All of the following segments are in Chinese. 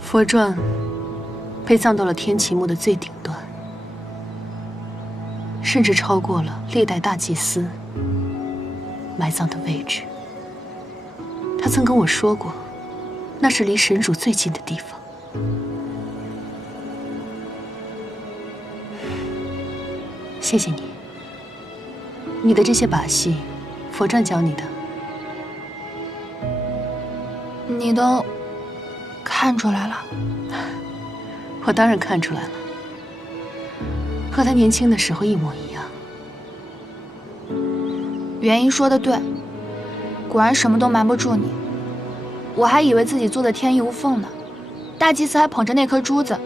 佛传被葬到了天齐墓的最顶端，甚至超过了历代大祭司埋葬的位置。他曾跟我说过，那是离神主最近的地方。谢谢你，你的这些把戏，佛传教你的。你都看出来了？我当然看出来了，和他年轻的时候一模一样。元一说的对，果然什么都瞒不住你。我还以为自己做的天衣无缝呢，大祭司还捧着那颗珠子，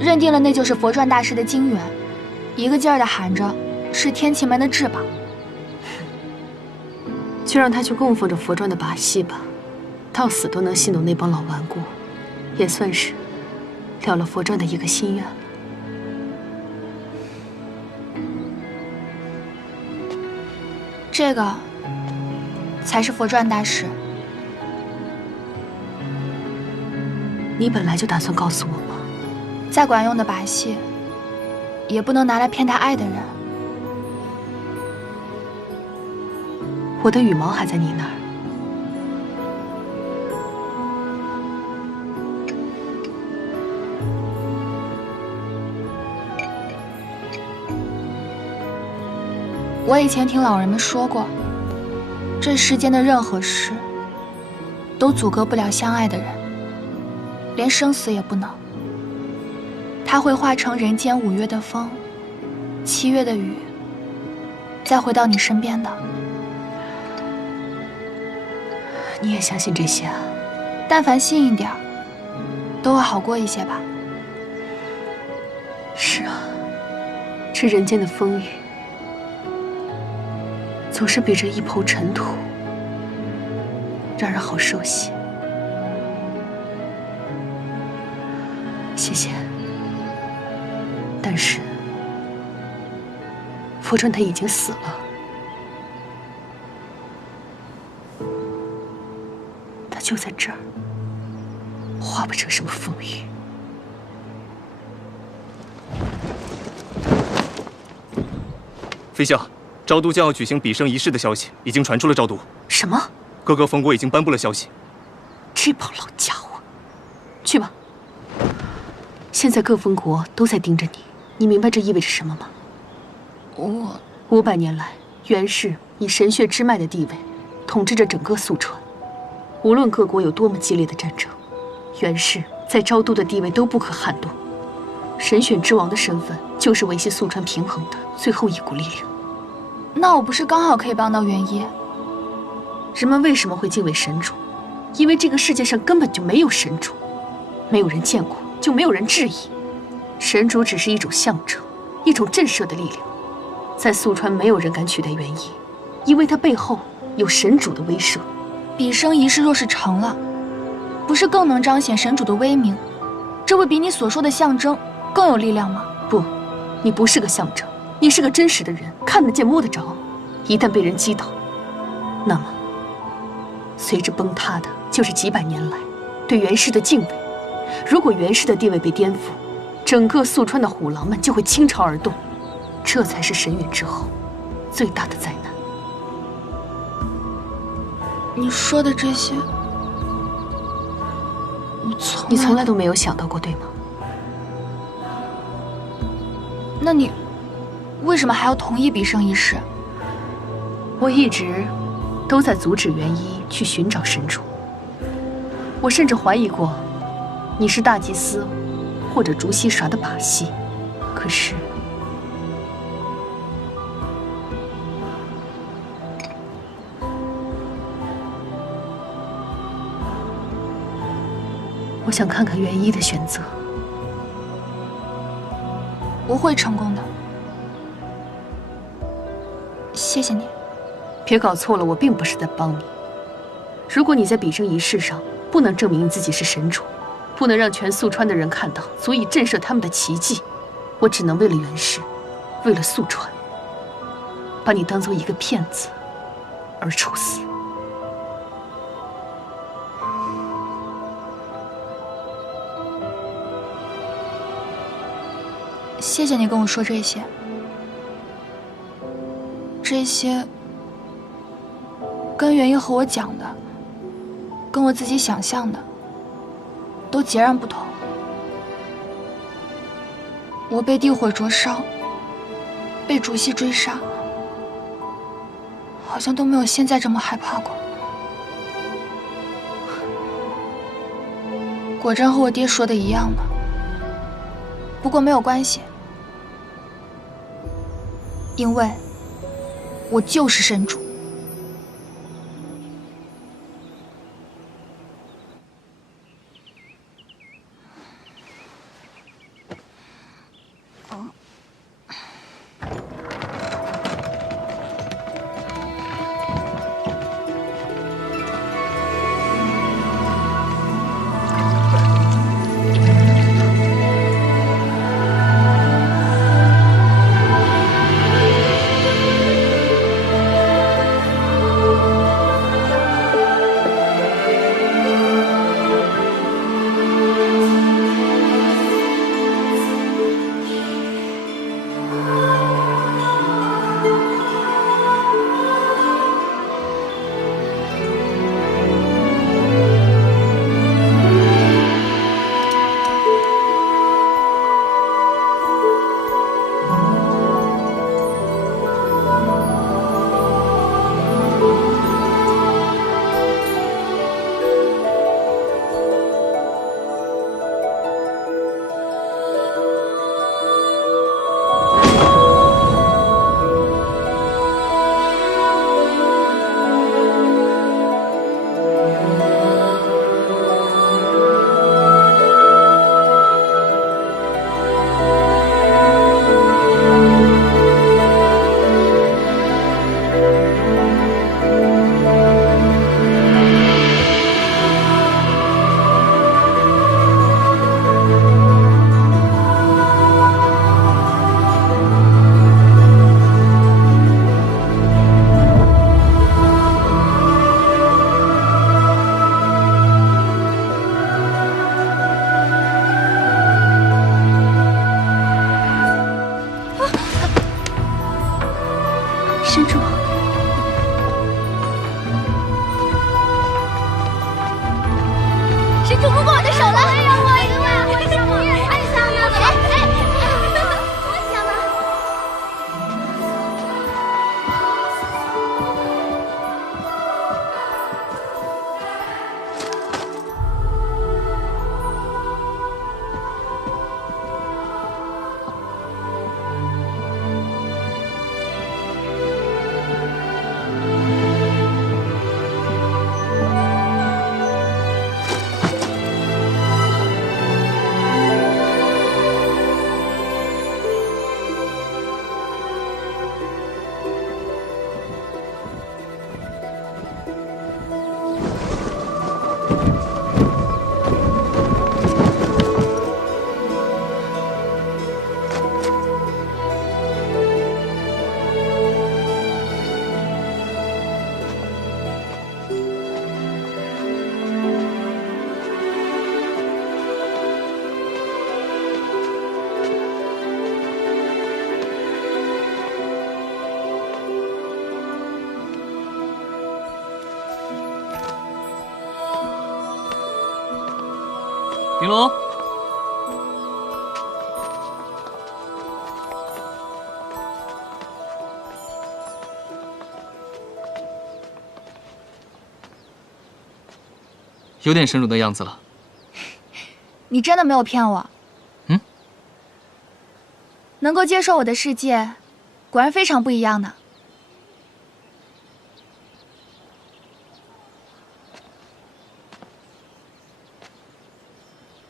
认定了那就是佛传大师的金元，一个劲儿的喊着是天齐门的至宝。就让他去供奉着佛传的把戏吧，到死都能戏弄那帮老顽固，也算是了了佛传的一个心愿了。这个才是佛传大师。你本来就打算告诉我吗？再管用的把戏，也不能拿来骗他爱的人。我的羽毛还在你那儿。我以前听老人们说过，这世间的任何事都阻隔不了相爱的人，连生死也不能。它会化成人间5月的风，7月的雨，再回到你身边的。你也相信这些啊？但凡信一点，都会好过一些吧。是啊，这人间的风雨总是比这一抔尘土让人好受些。谢谢。但是佛传他已经死了，他就在这儿，化不成什么风雨。飞象，昭都将要举行比生仪式的消息已经传出了昭都。什么？各个封国已经颁布了消息。这帮老家伙，去吧。现在各封国都在盯着你，你明白这意味着什么吗？500年来，袁氏以神血支脉的地位统治着整个宿川。无论各国有多么激烈的战争，袁氏在昭都的地位都不可撼动。神选之王的身份就是维系宿川平衡的最后一股力量。那我不是刚好可以帮到元一？人们为什么会敬畏神主？因为这个世界上根本就没有神主，没有人见过，就没有人质疑。神主只是一种象征，一种震慑的力量。在宿川，没有人敢取代元一，因为他背后有神主的威慑。比生仪式若是成了，不是更能彰显神主的威名？这会比你所说的象征更有力量吗？不，你不是个象征，你是个真实的人，看得见摸得着。一旦被人击倒，那么随之崩塌的就是几百年来对袁氏的敬畏。如果袁氏的地位被颠覆，整个宿川的虎狼们就会倾巢而动，这才是神陨之后最大的灾难。你说的这些，你从来都没有想到过，对吗？那你为什么还要同意比生仪式？我一直都在阻止元一去寻找神主。我甚至怀疑过你是大祭司或者竹溪耍的把戏，可是我想看看元一的选择。我会成功的。谢谢谢你。别搞错了，我并不是在帮你。如果你在比争仪式上不能证明自己是神主，不能让全宿川的人看到足以震慑他们的奇迹，我只能为了袁氏，为了宿川，把你当做一个骗子而处死。谢谢你跟我说这些，这些跟元英和我讲的，跟我自己想象的都截然不同。我被地火灼伤，被竹溪追杀，好像都没有现在这么害怕过。果真和我爹说的一样呢。不过没有关系，因为我就是神主。神主，神主不过我的手了！哎呀，我赢了！我想了，太想了！我想了。玲珑，有点神主的样子了。你真的没有骗我？嗯？能够接受我的世界，果然非常不一样呢。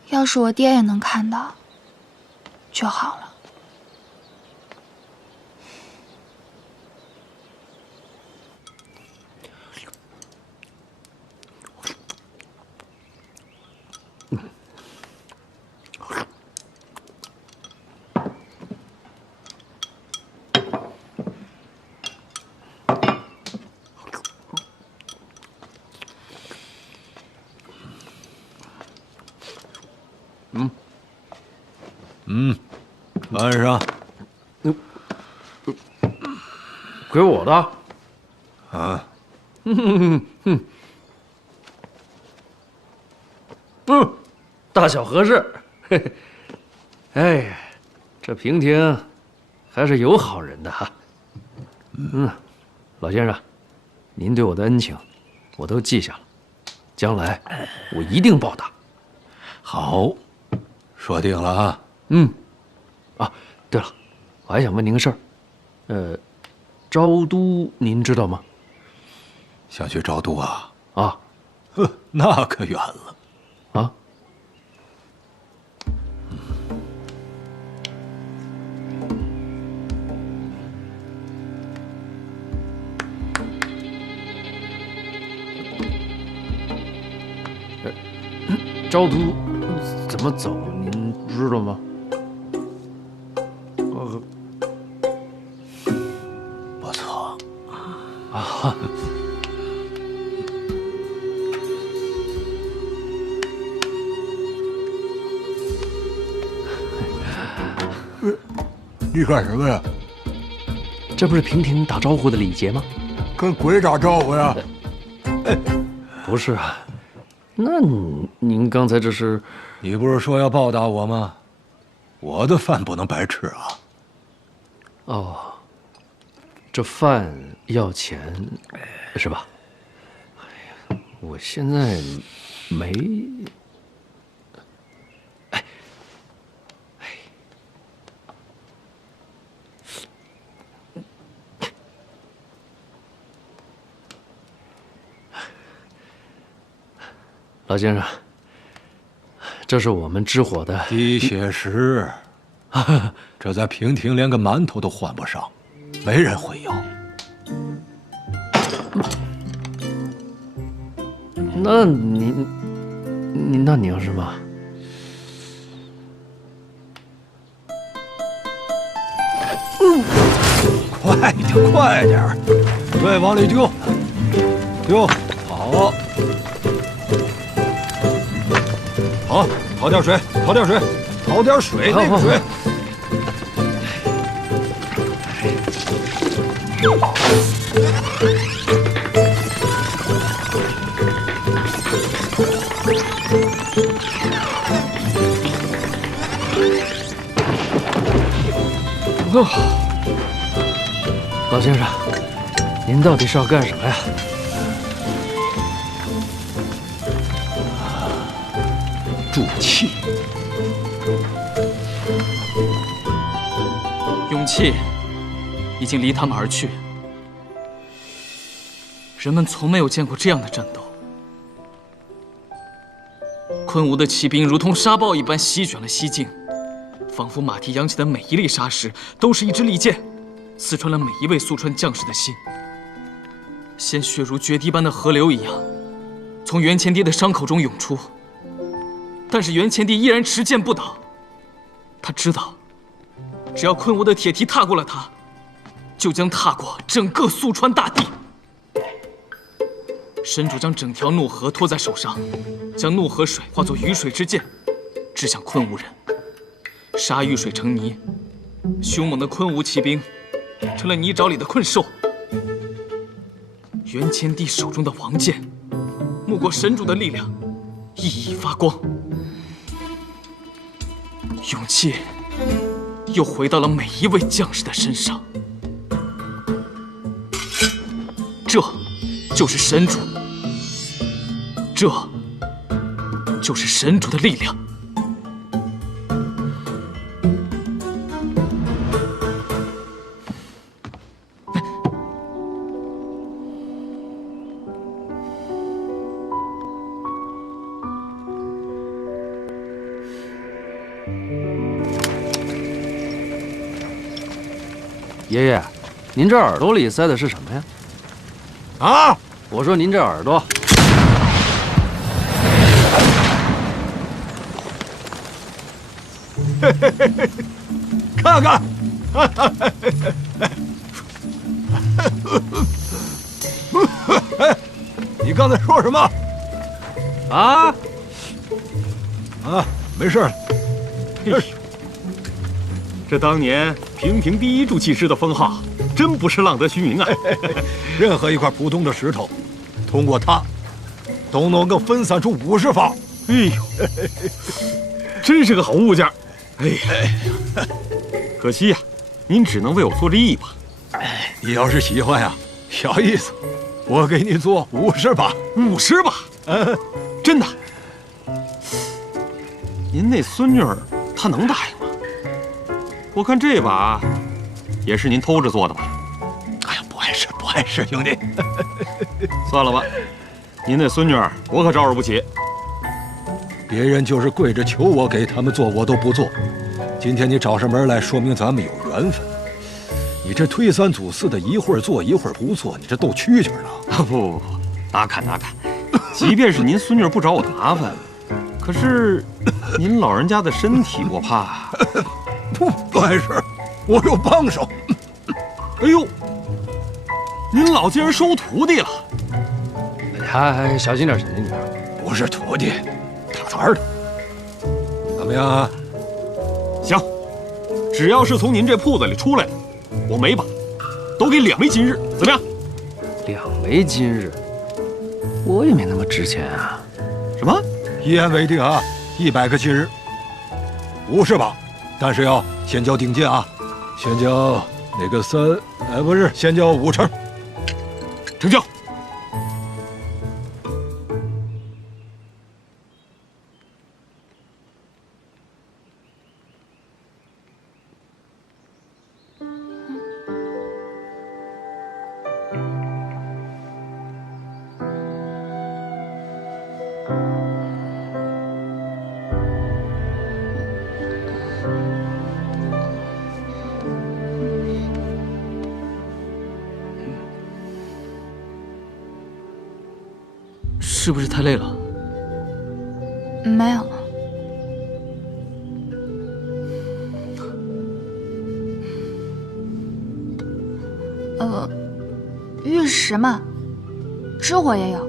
要是我爹也能看到就好了。穿上。给我的。啊。大小合适。嘿嘿。哎，这平亭还是有好人的哈。老先生，您对我的恩情，我都记下了，将来我一定报答。好，说定了啊。啊，对了，我还想问您个事儿，昭都您知道吗？想去昭都啊？啊，那可远了。啊？昭都怎么走？您知道吗？不错。啊。你干什么呀？这不是平亭打招呼的礼节吗？跟鬼打招呼呀？不是啊。那您刚才这是？你不是说要报答我吗？我的饭不能白吃啊。哦，这饭要钱是吧？哎呀，我现在没。老先生，这是我们支伙的滴血石，这在平亭连个馒头都换不上，没人会要。那你要什么？快点，快点，对，往里丢，丢，好。好，淘点水，淘点水，淘点水，那个水。老先生，您到底是要干什么呀？助气。勇气已经离他们而去，人们从没有见过这样的战斗。昆吾的骑兵如同沙暴一般席卷了西境，仿佛马蹄扬起的每一粒沙石都是一支利剑，刺穿了每一位宿川将士的心。鲜血如决堤般的河流一样，从袁前帝的伤口中涌出。但是袁前帝依然持剑不倒，他知道，只要昆吾的铁蹄踏过了他，就将踏过整个宿川大地。神主将整条怒河托在手上，将怒河水化作雨水之剑，指向昆吾人。沙遇水成泥，凶猛的昆吾骑兵成了泥沼里的困兽。袁前帝手中的王剑，没过神主的力量，熠熠发光。勇气又回到了每一位将士的身上。这就是神主，这就是神主的力量。爷爷，您这耳朵里塞的是什么呀？啊！我说您这耳朵。看看，你刚才说什么？啊？啊，没事了。这当年平平第一铸器师的封号，真不是浪得虚名啊！任何一块普通的石头，通过它，都能够分散出50法。哎呦，真是个好物件！哎呀，可惜呀，您只能为我做这一把。你要是喜欢呀，小意思，我给你做50把。50把？真的？您那孙女儿她能答应吗？我看这把也是您偷着做的吧？哎呀，不碍事，不碍事，兄弟。算了吧，您那孙女儿我可招惹不起。别人就是跪着求我给他们做，我都不做。今天你找上门来，说明咱们有缘分。你这推三阻四的，一会儿做一会儿不做，你这斗蛐蛐呢？不，哪敢哪敢！即便是您孙女不找我麻烦，可是您老人家的身体，我怕。不碍事，我有帮手。哎呦，您老竟然收徒弟了！还小心点，小心点。不是徒弟，打杂的。怎么样啊？行，只要是从您这铺子里出来的，我每把都给2枚金日，怎么样？2枚金日，我也没那么值钱啊。什么？一言为定啊！100个金日，50把，但是要先交定金啊，先交那个不是，先交5成。成交。是不是太累了？没有。玉石嘛，知火也有。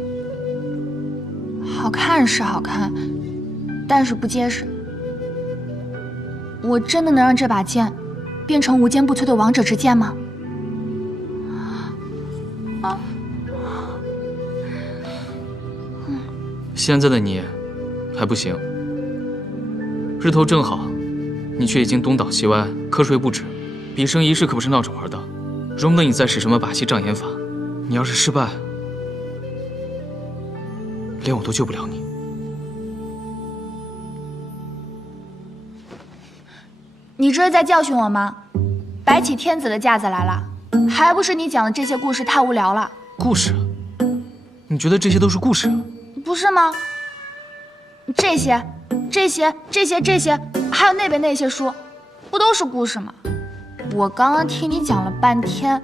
好看是好看，但是不结实。我真的能让这把剑变成无坚不摧的王者之剑吗？啊！现在的你还不行。日头正好，你却已经东倒西歪，瞌睡不止。比生一世可不是闹着玩的，容不得你再使什么把戏障眼法。你要是失败，连我都救不了你。你这是在教训我吗？摆起天子的架子来了，还不是你讲的这些故事太无聊了？故事？你觉得这些都是故事？不是吗？这些，还有那边那些书，不都是故事吗？我刚刚听你讲了半天，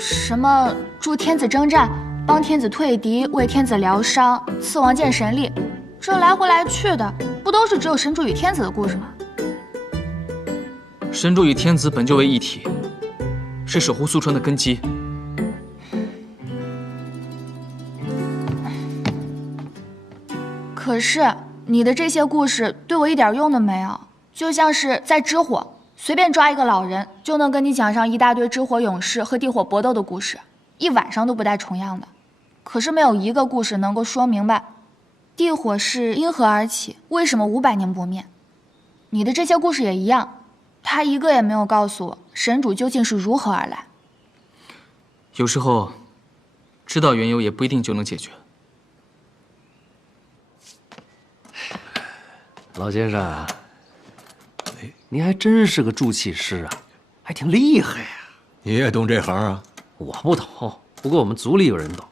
什么助天子征战，帮天子退敌，为天子疗伤，赐王见神力，这来回来去的，不都是只有神主与天子的故事吗？神主与天子本就为一体，是守护宿川的根基。可是你的这些故事对我一点用都没有，就像是在知火，随便抓一个老人就能跟你讲上一大堆知火勇士和地火搏斗的故事，一晚上都不带重样的。可是没有一个故事能够说明白，地火是因何而起，为什么500年不灭。你的这些故事也一样，他一个也没有告诉我神主究竟是如何而来。有时候，知道缘由也不一定就能解决。老先生，你还真是个铸器师啊，还挺厉害呀。你也懂这行啊？我不懂，不过我们族里有人懂，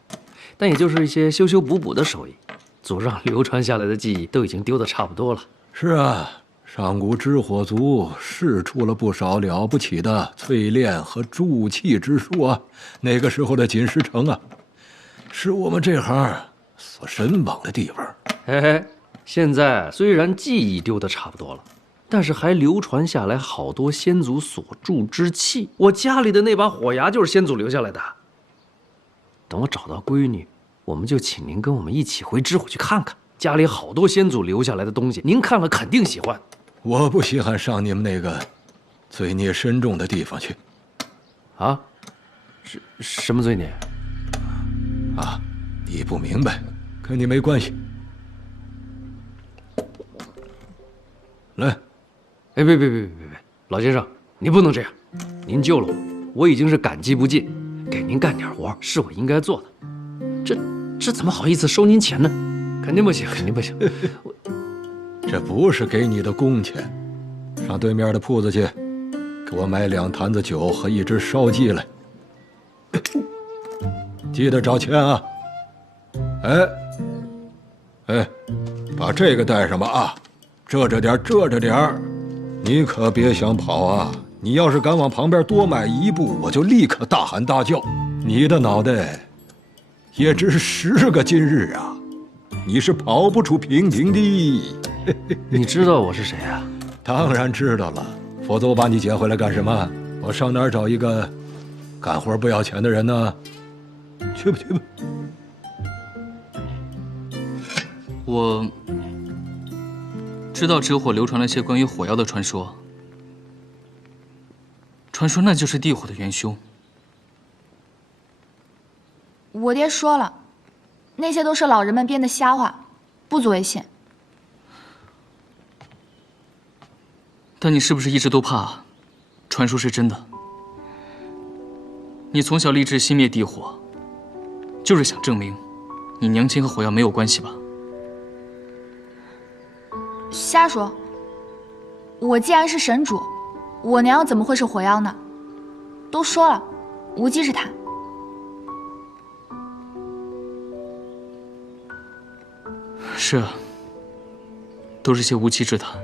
但也就是一些修修补补的手艺，祖上流传下来的技艺都已经丢得差不多了。是啊，上古知火族是出了不少了不起的淬炼和铸器之术啊。那个时候的锦石城啊，是我们这行所神往的地方。嘿嘿。现在虽然技艺丢得差不多了，但是还流传下来好多先祖所铸之器。我家里的那把火牙就是先祖留下来的。等我找到闺女，我们就请您跟我们一起回知火去看看，家里好多先祖留下来的东西，您看了肯定喜欢。我不稀罕上你们那个罪孽深重的地方去。啊？什么罪孽？啊，你不明白，跟你没关系。来，哎，别，老先生，您不能这样，您救了我，我已经是感激不尽，给您干点活是我应该做的。这怎么好意思收您钱呢？肯定不行，肯定不行。这不是给你的工钱，上对面的铺子去，给我买2坛子酒和1只烧鸡来。记得找钱啊！哎，把这个带上吧啊！遮着点儿，你可别想跑啊！你要是敢往旁边多迈1步，我就立刻大喊大叫，你的脑袋也值10个金日啊！你是跑不出平顶的。你知道我是谁啊？当然知道了，否则我把你捡回来干什么？我上哪儿找一个干活不要钱的人呢？去吧。我知道纸火流传了些关于火妖的传说，传说那就是地火的元凶。我爹说了，那些都是老人们编的瞎话，不足为信。但你是不是一直都怕传说是真的？你从小立志熄灭地火，就是想证明你娘亲和火药没有关系吧？瞎说！我既然是神主，我娘怎么会是火妖呢？都说了，无稽之谈。是啊，都是些无稽之谈。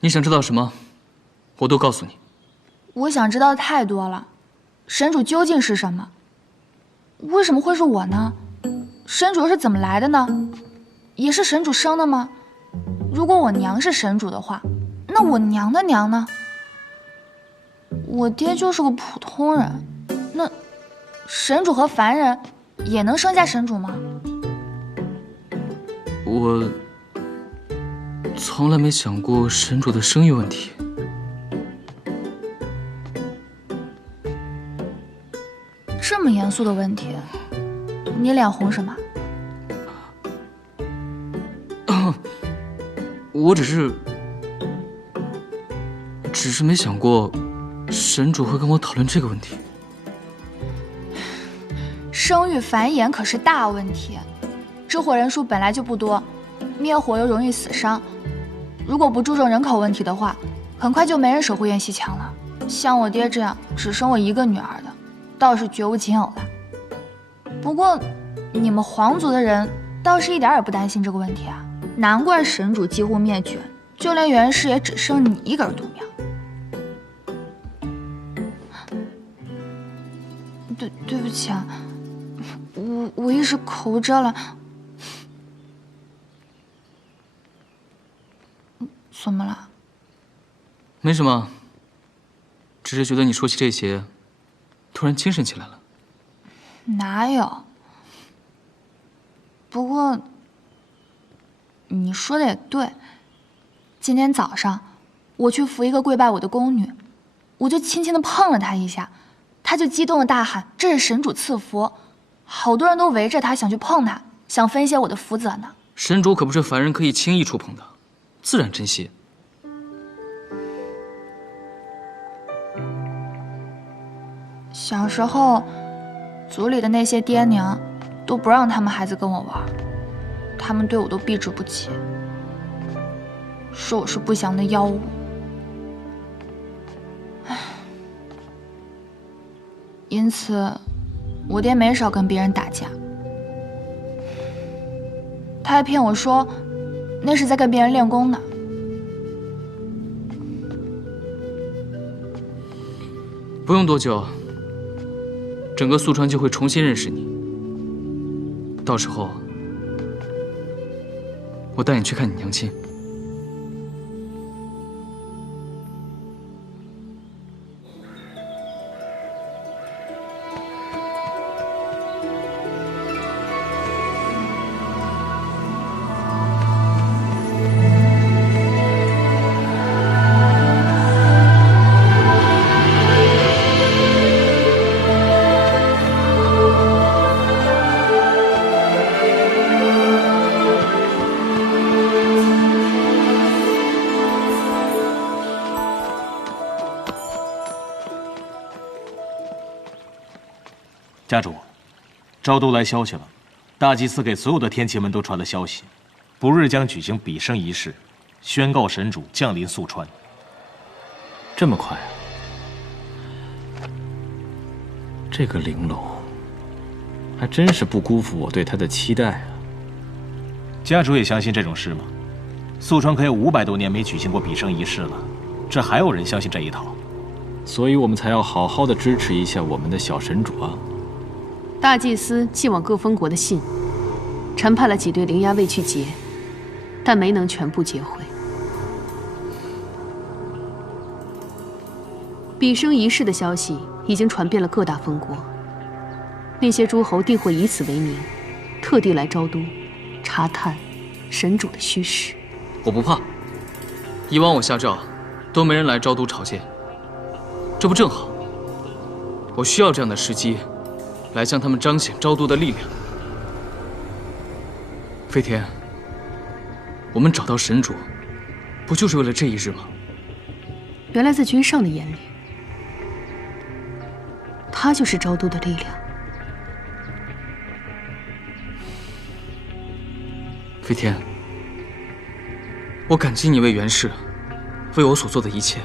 你想知道什么，我都告诉你。我想知道的太多了，神主究竟是什么？为什么会是我呢？神主是怎么来的呢？也是神主生的吗？如果我娘是神主的话，那我娘的娘呢？我爹就是个普通人，那神主和凡人也能生下神主吗？我从来没想过神主的生育问题。这么严肃的问题，你脸红什么？我只是没想过神主会跟我讨论这个问题。生育繁衍可是大问题，支火人数本来就不多，灭火又容易死伤。如果不注重人口问题的话，很快就没人守护燕西墙了。像我爹这样只生我一个女儿的，倒是绝无仅有了。不过，你们皇族的人倒是一点也不担心这个问题啊！难怪神主几乎灭绝，就连袁氏也只剩你一根独苗。对不起啊，我一时口无遮拦。怎么了？没什么，只是觉得你说起这些，突然精神起来了。哪有？不过你说的也对。今天早上我去扶一个跪拜我的宫女，我就轻轻地碰了她一下，她就激动地大喊：“这是神主赐福！”好多人都围着她想去碰她，想分些我的福泽呢。神主可不是凡人可以轻易触碰的，自然珍惜。小时候，族里的那些爹娘都不让他们孩子跟我玩，他们对我都避之不及，说我是不祥的妖物。唉，因此我爹没少跟别人打架，他还骗我说那是在跟别人练功呢。不用多久，整个宿川就会重新认识你。到时候，我带你去看你娘亲。家主，昭都来消息了，大祭司给所有的天齐们都传了消息，不日将举行比升仪式，宣告神主降临宿川。这么快啊？这个玲珑，还真是不辜负我对他的期待啊！家主也相信这种事吗？宿川可有500多年没举行过比升仪式了，这还有人相信这一套？所以我们才要好好的支持一下我们的小神主啊！大祭司寄往各封国的信，臣派了几队灵牙卫去劫，但没能全部劫回。比升仪式的消息已经传遍了各大封国，那些诸侯定会以此为名，特地来昭都查探神主的虚实。我不怕，以往我下诏都没人来昭都朝见，这不正好？我需要这样的时机，来向他们彰显昭都的力量。飞天，我们找到神主，不就是为了这一日吗？原来在君上的眼里，他就是昭都的力量。飞天，我感激你为袁氏，为我所做的一切，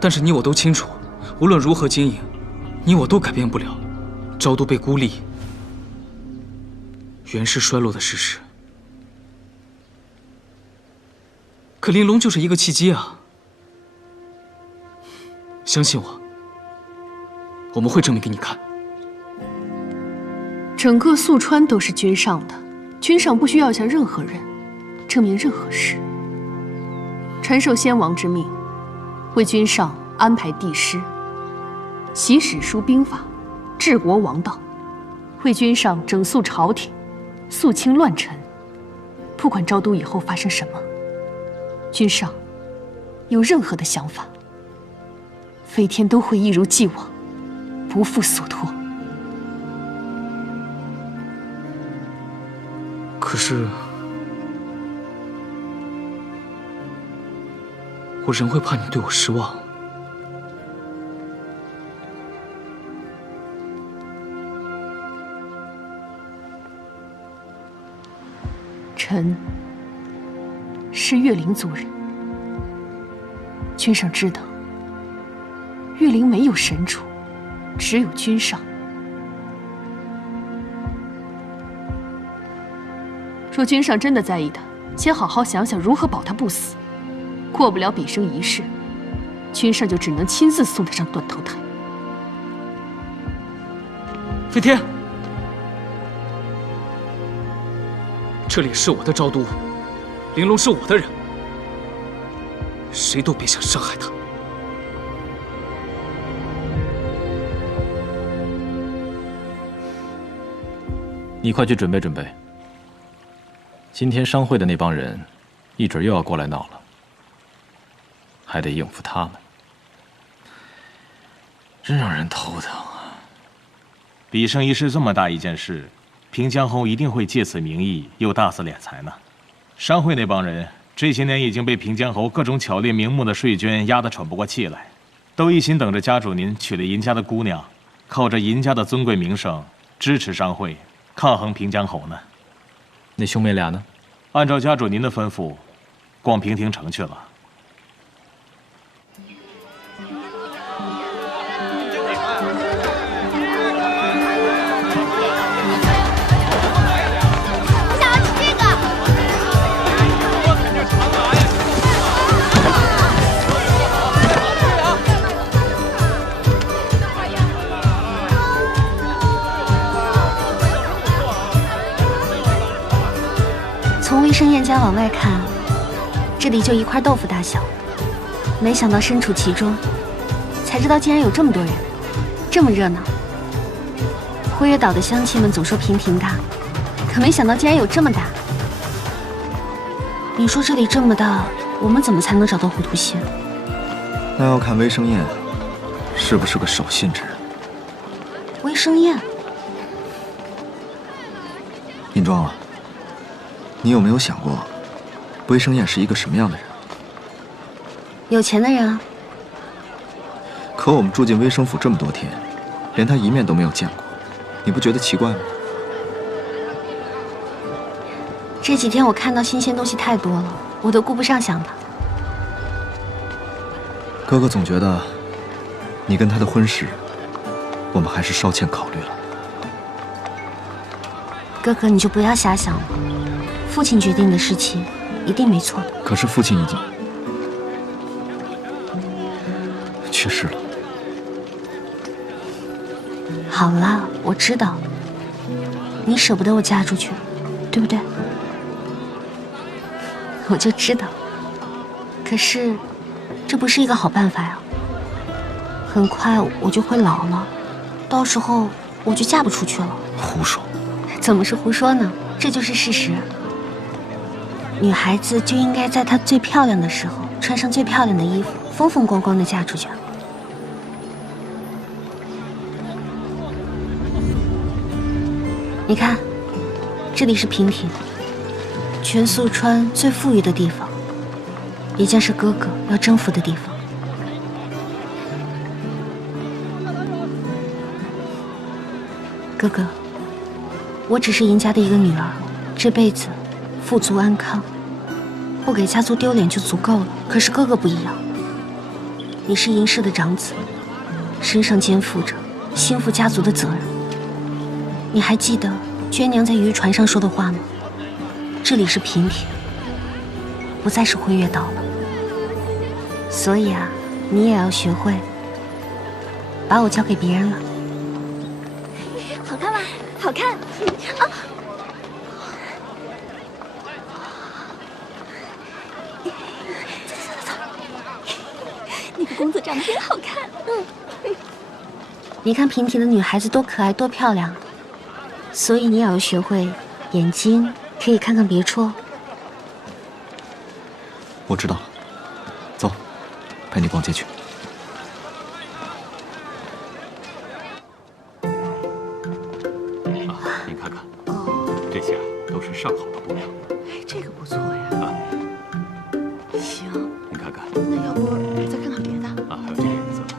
但是你我都清楚，无论如何经营，你我都改变不了昭都被孤立、袁氏衰落的事实。可玲珑就是一个契机啊！相信我，我们会证明给你看。整个宿川都是君上的，君上不需要向任何人证明任何事。臣受先王之命，为君上安排帝师，习史书兵法，治国王道，为君上整肃朝廷，肃清乱臣。不管昭都以后发生什么，君上有任何的想法，飞天都会一如既往，不负所托。可是，我仍会怕你对我失望。臣是岳灵族人，君上知道，岳灵没有神主，只有君上。若君上真的在意他，先好好想想如何保他不死。过不了比升仪式，君上就只能亲自送他上断头台。飞天，这里是我的昭都，玲珑是我的人，谁都别想伤害他。你快去准备准备。今天商会的那帮人，一准又要过来闹了，还得应付他们，真让人头疼啊！比升仪式这么大一件事，平江侯一定会借此名义又大肆敛财呢。商会那帮人这些年已经被平江侯各种巧立名目的税捐压得喘不过气来，都一心等着家主您娶了银家的姑娘，靠着银家的尊贵名声支持商会，抗衡平江侯呢。那兄妹俩呢？按照家主您的吩咐，逛平亭城去了。我想要吃这个。从卫生宴家往外看，这里就一块豆腐大小，没想到身处其中，才知道竟然有这么多人，这么热闹。辉月岛的乡亲们总说平亭大，可没想到竟然有这么大。你说这里这么大，我们怎么才能找到虎图仙？那要看微生宴是不是个守信之人。微生宴，尹庄啊，你有没有想过，微生宴是一个什么样的人？有钱的人啊。可我们住进微生府这么多天，连他一面都没有见过。你不觉得奇怪吗？这几天我看到新鲜东西太多了，我都顾不上想他。哥哥总觉得，你跟他的婚事，我们还是稍欠考虑了。哥哥，你就不要瞎想了，父亲决定的事情一定没错的。可是父亲已经去世了。好了，我知道，你舍不得我嫁出去，对不对？我就知道。可是，这不是一个好办法呀。很快我就会老了，到时候我就嫁不出去了。胡说！怎么是胡说呢？这就是事实。女孩子就应该在她最漂亮的时候，穿上最漂亮的衣服，风风光光的嫁出去。你看，这里是平亭，全宿川最富裕的地方，也将是哥哥要征服的地方。哥哥，我只是赢家的一个女儿，这辈子富足安康，不给家族丢脸就足够了。可是哥哥不一样，你是赢氏的长子，身上肩负着兴复家族的责任。你还记得娟娘在渔船上说的话吗？这里是平亭，不再是辉月岛了。所以啊，你也要学会把我交给别人了。好看吗？好看啊！走，那个公子长得真好看。你看平亭的女孩子多可爱，多漂亮。所以你也要学会，眼睛可以看看别处哦。我知道了，走，陪你逛街去。您看看，这些都是上好的布料。哎，这个不错呀。行，您看看。那要不再看看别的？啊，还有这个颜色的，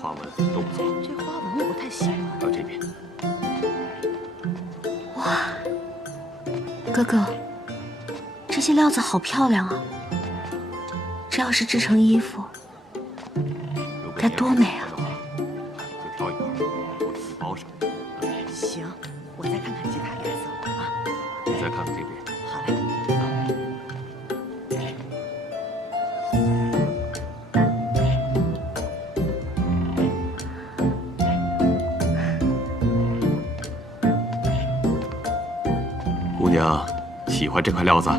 花纹都不错。这花纹我不太喜欢。还有这边。哇，哥哥，这些料子好漂亮啊！这要是织成衣服，该多美啊！就挑一块，我给您包上。行，我再看看其他颜色啊。你再看看这边。好嘞。姑娘喜欢这块料子？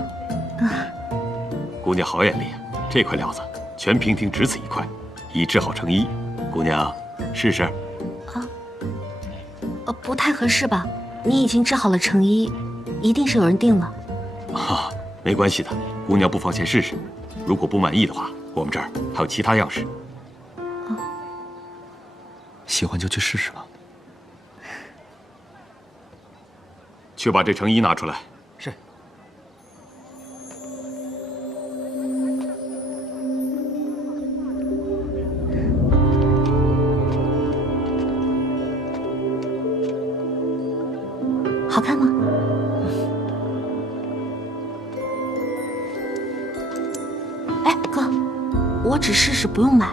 姑娘好眼力，这块料子全平亭只此一块，已织好成衣。姑娘试试。不太合适吧？你已经织好了成衣，一定是有人订了。啊，没关系的，姑娘不妨先试试。如果不满意的话，我们这儿还有其他样式。喜欢就去试试吧。去把这成衣拿出来。是。好看吗？哎，哥，我只试试，不用买。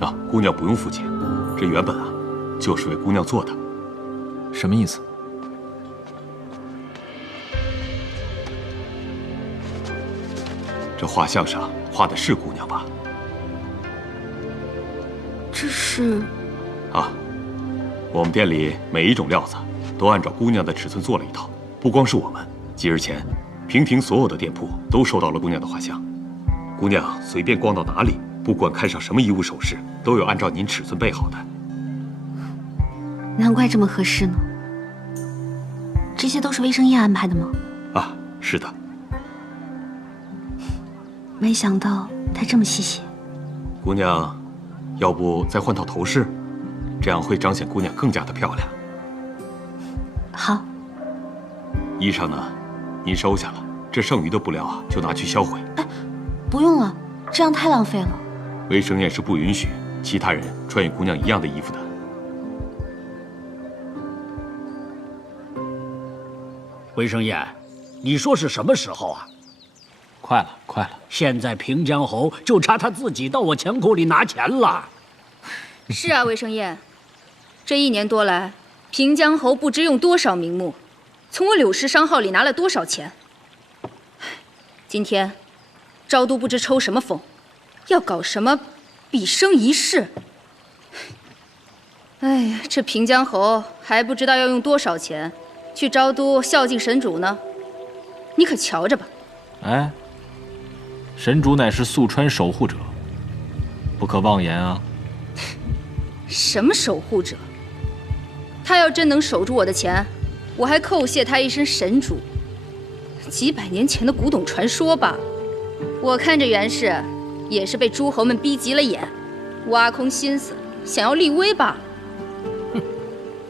啊，姑娘不用付钱，这原本啊，就是为姑娘做的。什么意思？这画像上画的是姑娘吧？这是……啊，我们店里每一种料子都按照姑娘的尺寸做了一套。不光是我们，几日前，平亭所有的店铺都收到了姑娘的画像。姑娘随便逛到哪里，不管看上什么衣物首饰，都有按照您尺寸备好的。难怪这么合适呢。这些都是魏生燕安排的吗？啊，是的。没想到他这么细心。姑娘，要不再换套头饰，这样会彰显姑娘更加的漂亮。好。衣裳呢，您收下了，这剩余的布料啊，就拿去销毁。哎，不用了，这样太浪费了。魏生燕是不允许其他人穿与姑娘一样的衣服的。回生宴，你说是什么时候啊？快了，快了！现在平江侯就差他自己到我钱库里拿钱了。是啊，魏生燕，这1年多来，平江侯不知用多少名目，从我柳氏商号里拿了多少钱。今天，昭都不知抽什么风，要搞什么毕生一世。哎呀，这平江侯还不知道要用多少钱去昭都孝敬神主呢。你可瞧着吧。哎，神主乃是宿川守护者，不可妄言啊。什么守护者？他要真能守住我的钱，我还叩谢他一声神主。几百年前的古董传说吧，我看这袁氏也是被诸侯们逼急了眼，挖空心思想要立威罢了。哼，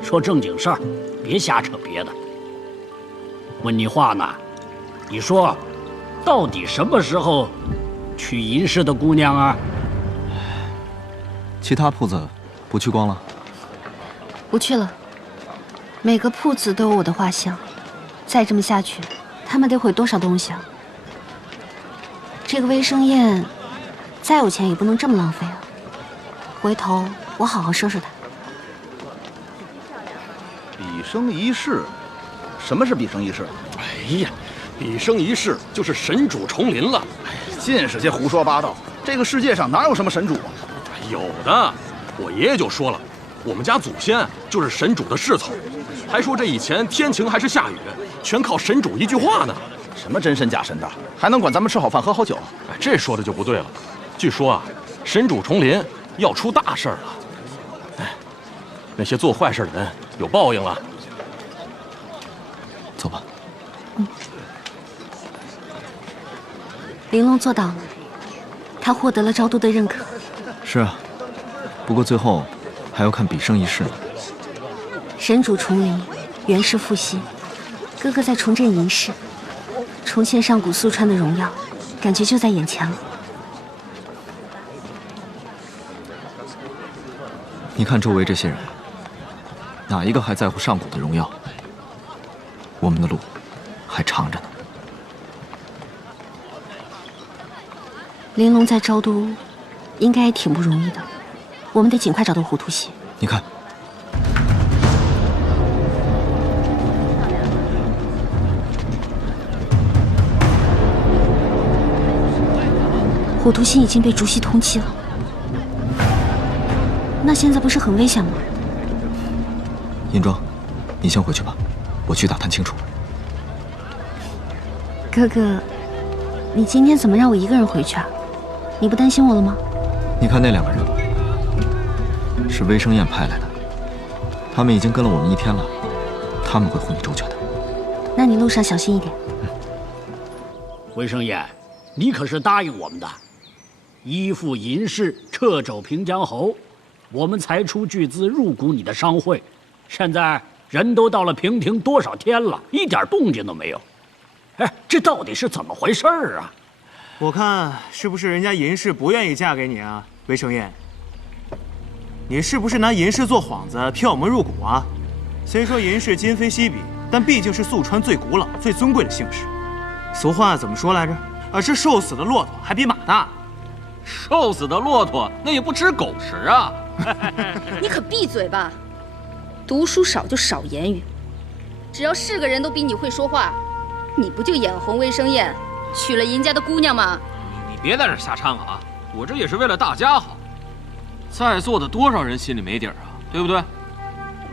说正经事儿，别瞎扯别的。问你话呢，你说，到底什么时候娶银氏的姑娘啊？其他铺子不去光了？不去了。每个铺子都有我的画像，再这么下去，他们得毁多少东西啊！这个微生宴，再有钱也不能这么浪费啊！回头我好好说说他。比生一世，什么是比生一世？哎呀，比生一世就是神主重临了。尽是些胡说八道！这个世界上哪有什么神主啊？有的，我爷爷就说了，我们家祖先就是神主的侍从，还说这以前天晴还是下雨，全靠神主一句话呢。什么真神假神的，还能管咱们吃好饭喝好酒？哎，这说的就不对了。据说啊，神主重临要出大事了。哎，那些做坏事的人有报应了。走吧。玲珑做到了，他获得了昭都的认可。是啊，不过最后还要看比生一世呢。神主重临，袁氏复兴，哥哥在重振银氏，重现上古宿川的荣耀，感觉就在眼前了。你看周围这些人，哪一个还在乎上古的荣耀？我们的路还长着呢。玲珑在昭都，应该也挺不容易的。我们得尽快找到虎图西。你看，虎图西已经被竹溪通缉了。那现在不是很危险吗？银庄，你先回去吧，我去打探清楚。哥哥，你今天怎么让我一个人回去啊？你不担心我了吗？你看那2个人，是微生宴派来的，他们已经跟了我们1天了，他们会护你周全的。那你路上小心一点。回生宴，你可是答应我们的，依附银氏，掣肘平江侯，我们才出巨资入股你的商会。现在人都到了平亭多少天了，一点动静都没有。哎，这到底是怎么回事儿啊？我看是不是人家银氏不愿意嫁给你啊，魏生燕？你是不是拿银氏做幌子骗我们入股啊？虽说银氏今非昔比，但毕竟是宿川最古老、最尊贵的姓氏。俗话怎么说来着？这瘦死的骆驼还比马大。瘦死的骆驼那也不吃狗食啊！你可闭嘴吧！读书少就少言语，只要是个人都比你会说话，你不就眼红魏生燕娶了银家的姑娘吗？你别在这瞎掺和啊！我这也是为了大家好。在座的多少人心里没底儿啊？对不对？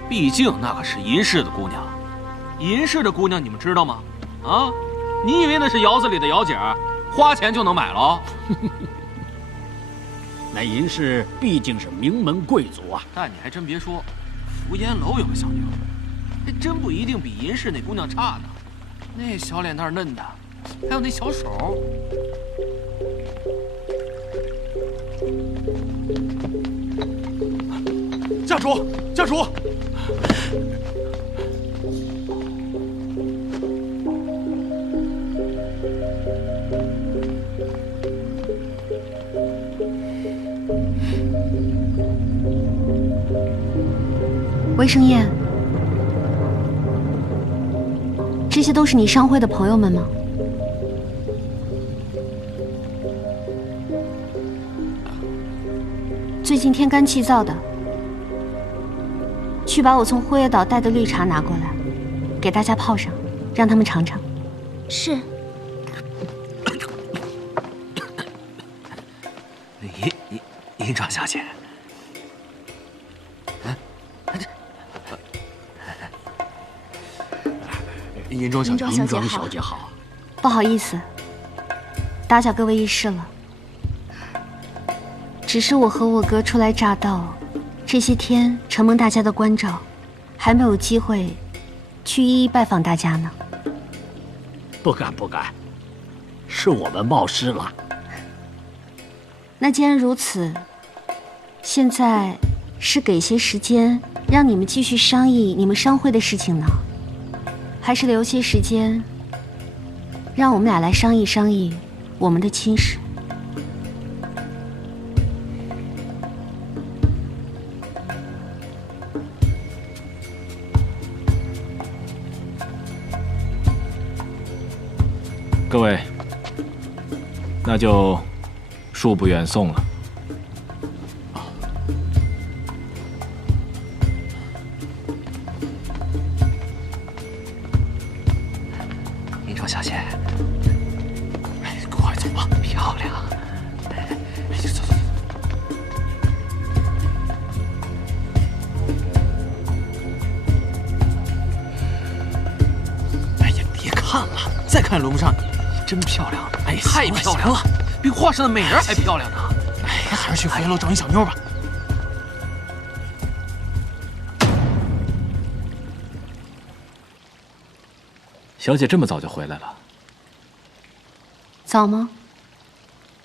毕竟那可是银氏的姑娘，银氏的姑娘你们知道吗？啊，你以为那是窑子里的窑井，花钱就能买了？那银氏毕竟是名门贵族啊。但你还真别说，福烟楼有个小妞，还真不一定比银氏那姑娘差呢。那小脸蛋嫩的，还有那小手。家主，家主！魏生燕，之些都是你商会的朋友们吗？最近天干气燥的，去把我从辉夜岛带的绿茶拿过来，给大家泡上，让他们尝尝。是。银庄小姐，银庄小姐，银庄小姐好。不好意思，打搅各位议事了。只是我和我哥初来乍到，这些天承蒙大家的关照，还没有机会去一一拜访大家呢。不敢不敢，是我们冒失了。那既然如此，现在是给些时间让你们继续商议你们商会的事情呢，还是留些时间让我们俩来商议商议我们的亲事？各位，那就恕不远送了。银庄小姐，快走吧，漂亮。走走走。哎呀，别看了，再看轮不上你。真漂亮！哎，太漂亮了，比画上的美人还漂亮呢。哎，还是去飞楼找你小妞吧。小姐这么早就回来了？早吗？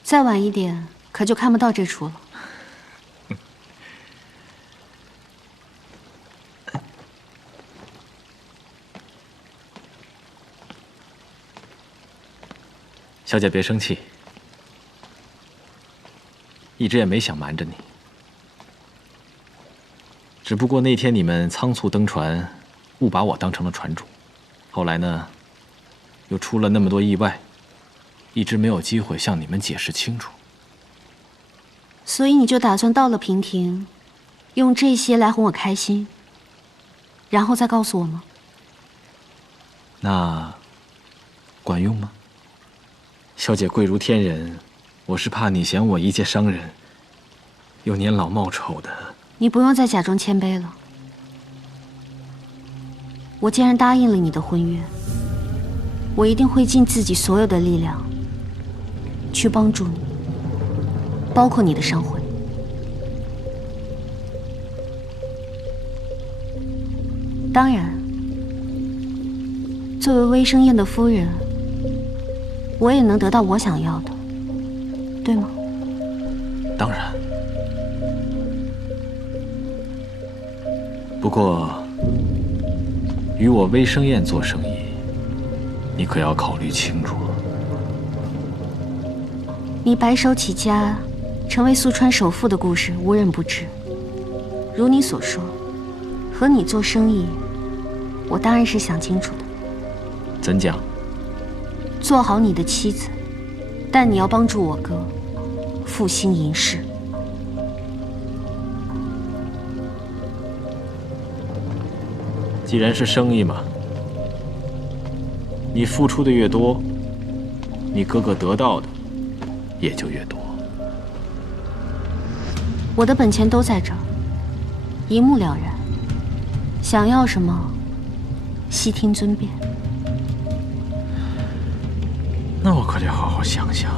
再晚一点，可就看不到这出了。小姐别生气，一直也没想瞒着你。只不过那天你们仓促登船，误把我当成了船主，后来呢，又出了那么多意外，一直没有机会向你们解释清楚。所以你就打算到了平亭，用这些来哄我开心，然后再告诉我吗？那管用吗？小姐贵如天人，我是怕你嫌我一介商人，又年老貌丑的。你不用再假装谦卑了。我既然答应了你的婚约，我一定会尽自己所有的力量去帮助你，包括你的商会。当然，作为微生宴的夫人，我也能得到我想要的，对吗？当然。不过，与我微生宴做生意，你可要考虑清楚了。你白手起家，成为宿川首富的故事，无人不知。如你所说，和你做生意，我当然是想清楚的。怎讲？做好你的妻子，但你要帮助我哥复兴银氏。既然是生意嘛，你付出的越多，你哥哥得到的也就越多。我的本钱都在这儿，一目了然。想要什么，悉听尊便。那我可得好好想想。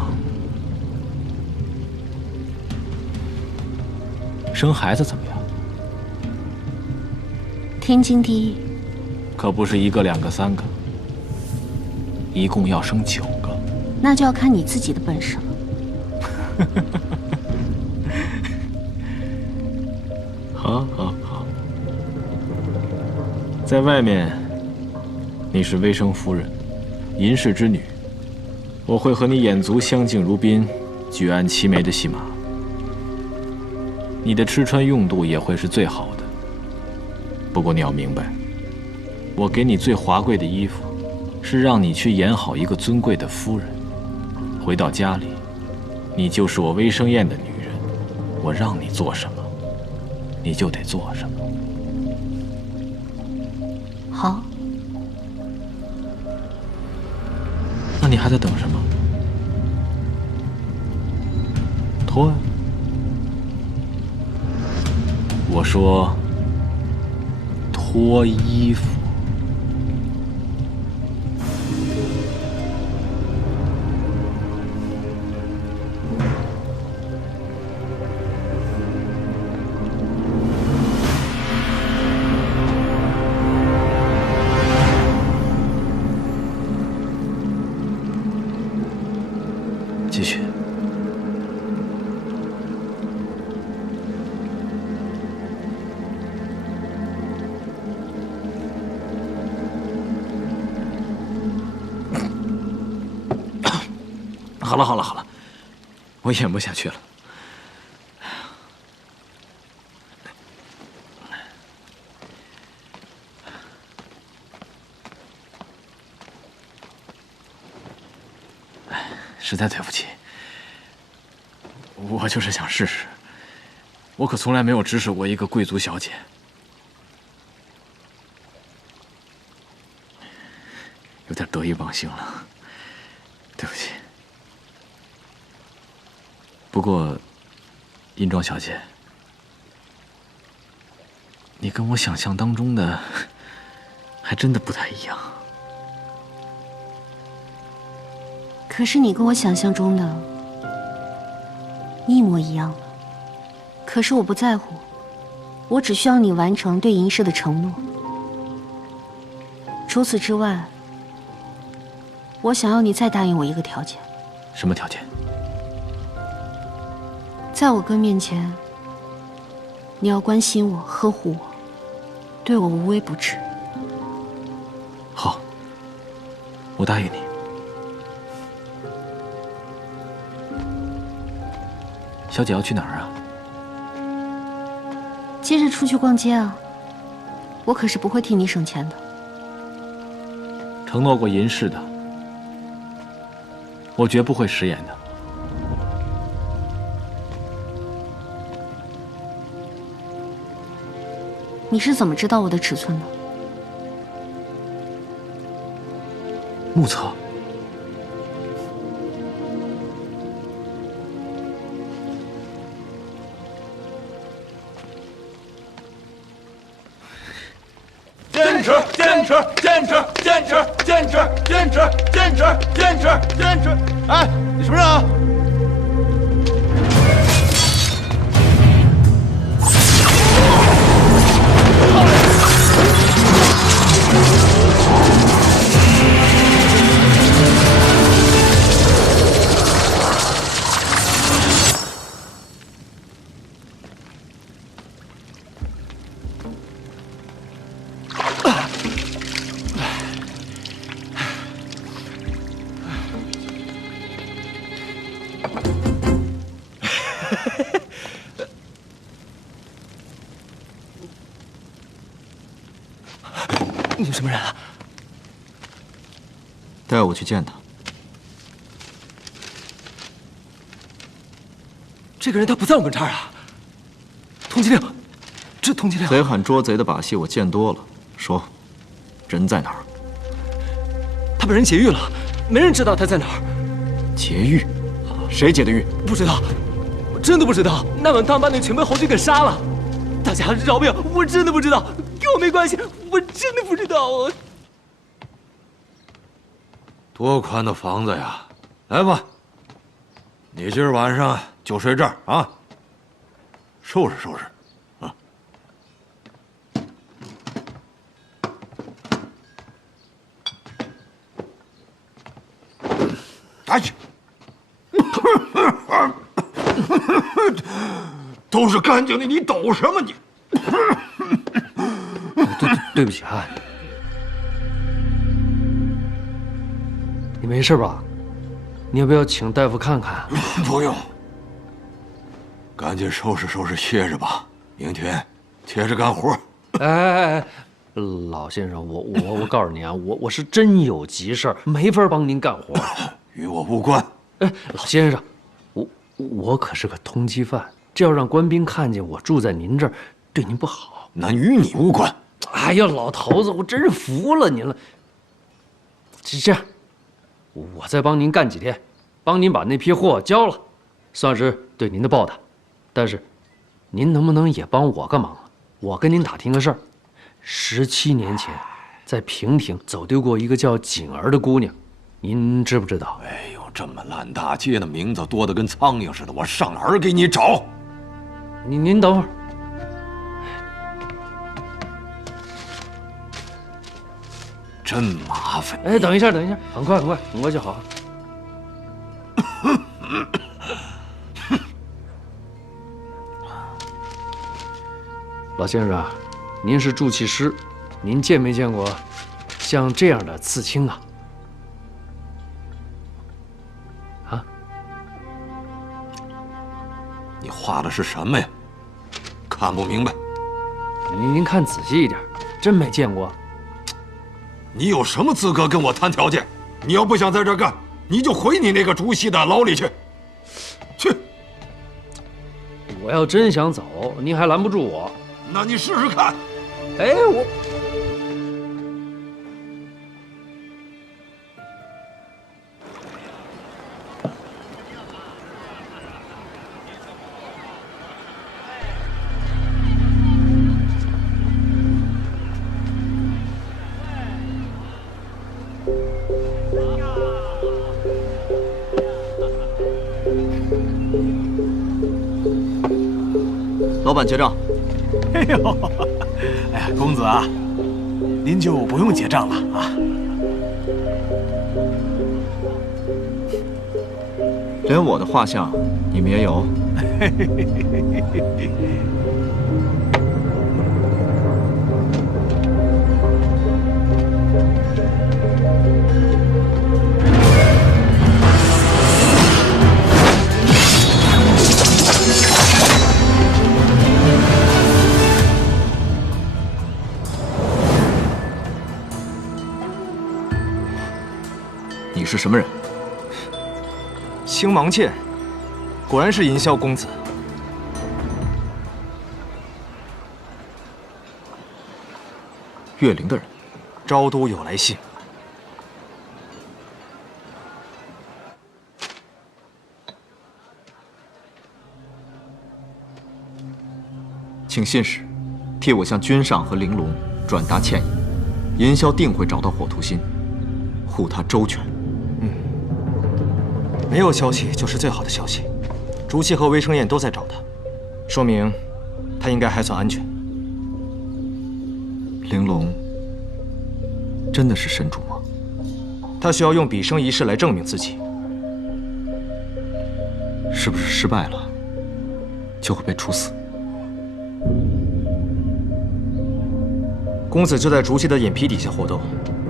生孩子怎么样？天经地义。可不是1个、2个、3个，一共要生9个。那就要看你自己的本事了。好，好，好。在外面，你是微生夫人，银氏之女，我会和你眼足相敬如宾，举案齐眉的戏码。你的吃穿用度也会是最好的。不过你要明白，我给你最华贵的衣服，是让你去演好一个尊贵的夫人，回到家里，你就是我微生宴的女人，我让你做什么，你就得做什么。好。那你还在等什么？脱啊！我说，脱衣服。继续。好了，我演不下去了。实在对不起，我就是想试试。我可从来没有指使过一个贵族小姐。有点得意忘形了，对不起。不过，银庄小姐，你跟我想象当中的还真的不太一样。可是你跟我想象中的一模一样。可是我不在乎，我只需要你完成对银氏的承诺。除此之外，我想要你再答应我一个条件。什么条件？在我哥面前，你要关心我、呵护我，对我无微不至。好，我答应你。小姐要去哪儿啊？接着出去逛街啊！我可是不会替你省钱的。承诺过银氏的，我绝不会食言的。你是怎么知道我的尺寸的？目测。坚持，坚持，坚持，坚持，坚持，坚持，坚持，坚持，坚持！哎，你什么人啊？你什么人啊？带我去见他。这个人他不在我们这儿啊！通缉令，这通缉令！贼喊捉贼的把戏我见多了。说，人在哪儿？他被人劫狱了，没人知道他在哪儿。劫狱？谁劫的狱？不知道，我真的不知道。那晚当班的全被侯军给杀了。大家饶命！我真的不知道，跟我没关系，我真的不知道啊！多宽的房子呀！来吧，你今儿晚上就睡这儿啊。收拾收拾，啊！打起！都是干净的，你抖什么你？对不起啊，你没事吧？你要不要请大夫看看？不用，赶紧收拾收拾歇着吧，明天接着干活。哎，老先生，我告诉您啊，我是真有急事儿，没法帮您干活，与我无关。哎，老先生，我可是个通缉犯，这要让官兵看见我住在您这儿，对您不好。那与你无关。哎呀，老头子，我真是服了您了。这样，我再帮您干几天，帮您把那批货交了，算是对您的报答。但是，您能不能也帮我个忙啊？我跟您打听个事儿，17年前，在平亭走丢过一个叫锦儿的姑娘，您知不知道？哎呦，这么烂大街的名字多得跟苍蝇似的，我上哪儿给你找？您等会儿。真麻烦。哎，等一下，很快就好。老先生，您是铸器师，您见没见过像这样的刺青啊？啊？你画的是什么呀？看不明白。您看仔细一点，真没见过。你有什么资格跟我谈条件？你要不想在这儿干，你就回你那个竹溪的牢里去。去！我要真想走，您还拦不住我。那你试试看。哎，我。老板结账。哎呦，哎呀，公子啊，您就不用结账了啊。连我的画像你们也有？你是什么人？青芒剑，果然是银霄公子。岳灵的人，昭都有来信。请信使替我向君上和玲珑转达歉意，银霄定会找到火图心，护他周全。没有消息就是最好的消息。竹气和魏生燕都在找他，说明他应该还算安全。玲珑真的是神主吗？他需要用彼生一事来证明自己。是不是失败了就会被处死？公子就在竹气的眼皮底下活动，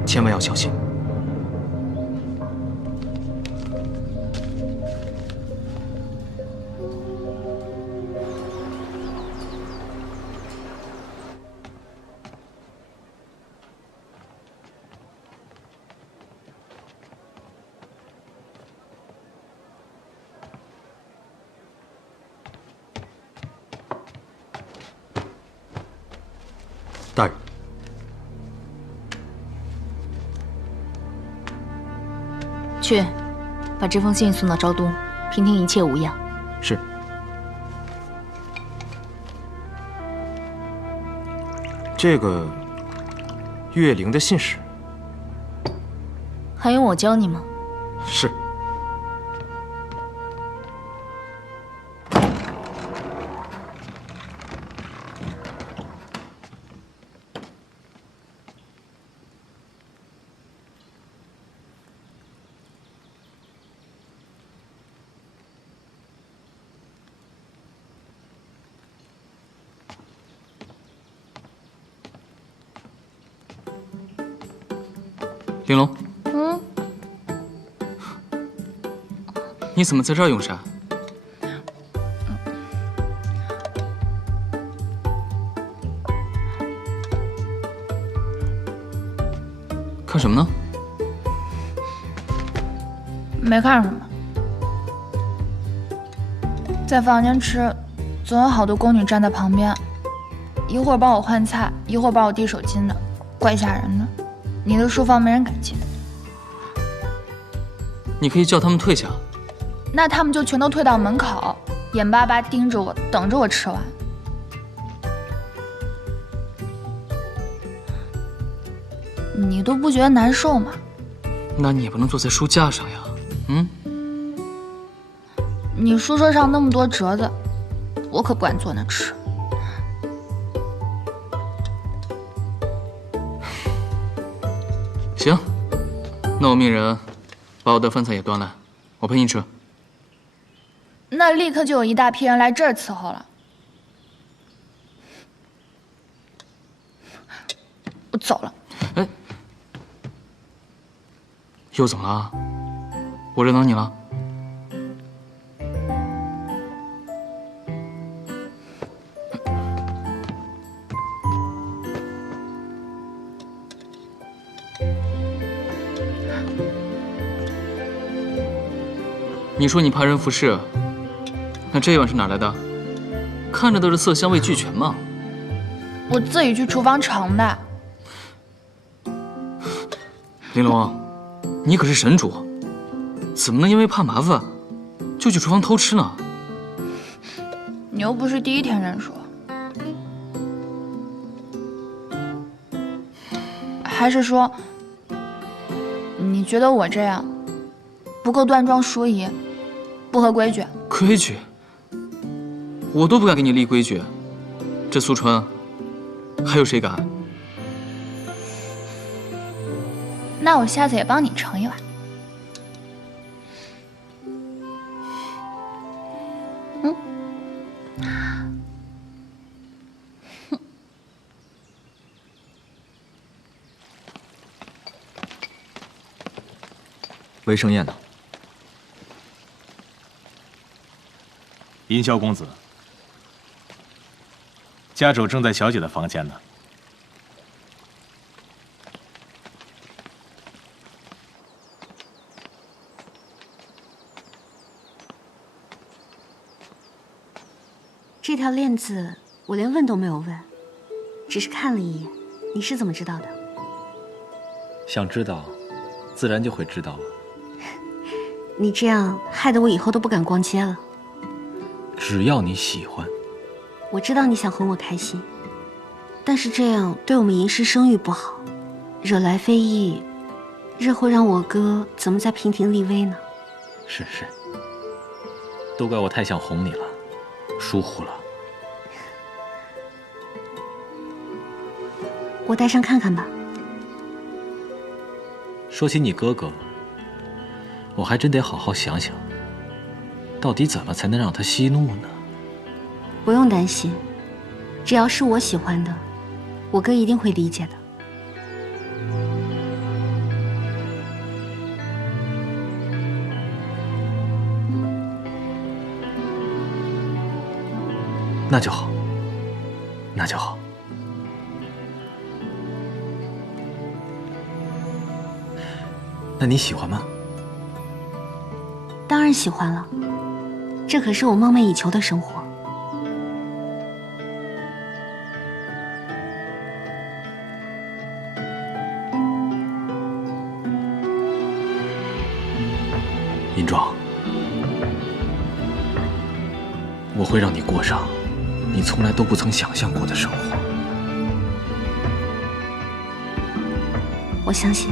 千万要小心。大人，去，把这封信送到昭都，平定一切无恙。是。这个岳灵的信使，还用我教你吗？是。玲珑，嗯，你怎么在这儿用膳？什么呢？没看什么，在房间吃，总有好多宫女站在旁边，一会儿帮我换菜，一会儿帮我递手巾的，怪吓人的。你的书房没人敢进，你可以叫他们退下。那他们就全都退到门口，眼巴巴盯着我，等着我吃完。你都不觉得难受吗？那你也不能坐在书架上呀。你书桌上那么多折子，我可不敢坐那吃。行，那我命人把我的饭菜也端来，我陪你吃。那立刻就有一大批人来这儿伺候了。我走了。哎，又怎么了？我惹恼你了？你说你怕人服侍，那这碗是哪来的？看着都是色香味俱全嘛。我自己去厨房盛的。玲珑，你可是神主，怎么能因为怕麻烦就去厨房偷吃呢？你又不是第一天认识我，还是说你觉得我这样不够端庄淑仪？不合规矩，规矩，我都不敢给你立规矩，这苏川，还有谁敢？那我下次也帮你盛一碗。韦盛宴呢？银霄公子，家主正在小姐的房间呢。这条链子我连问都没有问，只是看了一眼。你是怎么知道的？想知道，自然就会知道了。你这样害得我以后都不敢逛街了。只要你喜欢。我知道你想哄我开心，但是这样对我们银氏声誉不好，惹来非议，日后让我哥怎么再平庭立威呢？是，都怪我太想哄你了，疏忽了。我带上看看吧。说起你哥哥，我还真得好好想想，到底怎么才能让他息怒呢？不用担心，只要是我喜欢的，我哥一定会理解的。那就好，那就好。那你喜欢吗？当然喜欢了，这可是我梦寐以求的生活。银壮，我会让你过上你从来都不曾想象过的生活。我相信。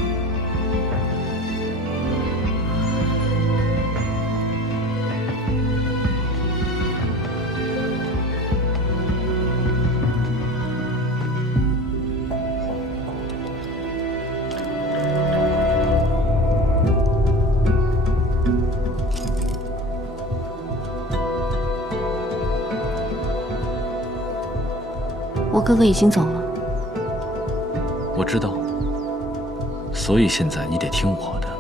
我哥哥已经走了。我知道，所以现在你得听我的。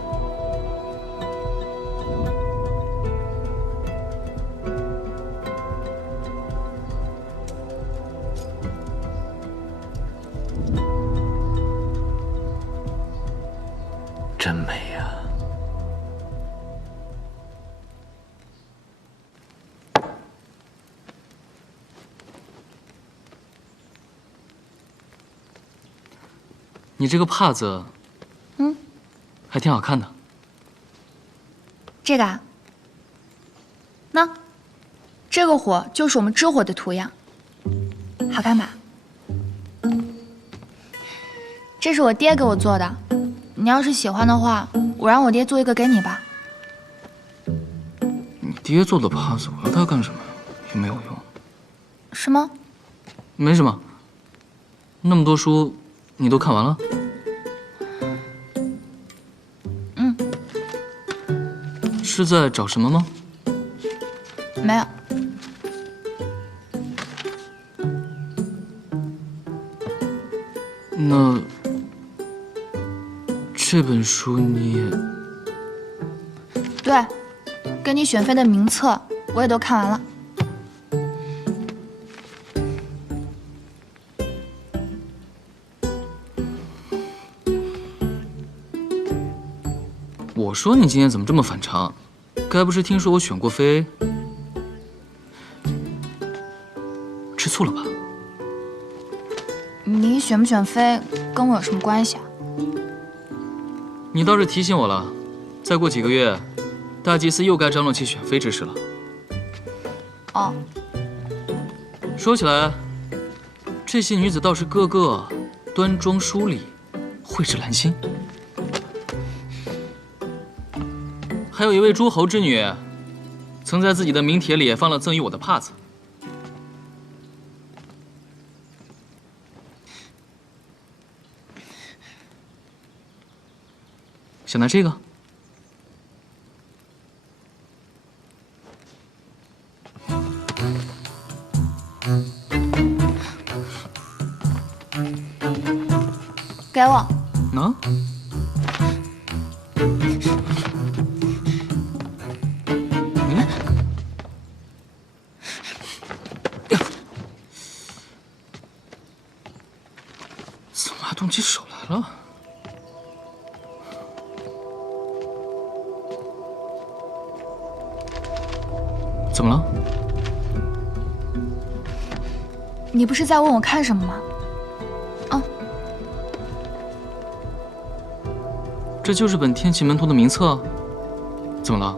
你这个帕子，还挺好看的。这个啊，那这个火就是我们支火的图样，好看吧？这是我爹给我做的，你要是喜欢的话，我让我爹做一个给你吧。你爹做的帕子，我要它干什么？也没有用。什么？没什么。那么多书，你都看完了？是在找什么吗？没有。那这本书你也……对，给你选妃的名册我也都看完了。我说你今天怎么这么反常？该不是听说我选过妃，吃醋了吧？你选不选妃跟我有什么关系啊？你倒是提醒我了，再过几个月，大祭司又该张罗起选妃之事了。哦，说起来，这些女子倒是个个端庄淑丽，蕙质兰心。还有一位诸侯之女，曾在自己的名帖里放了赠予我的帕子。想拿这个？给我。能？怎么还动起手来了？怎么了？你不是在问我看什么吗？啊，这就是本天启门徒的名册。怎么了？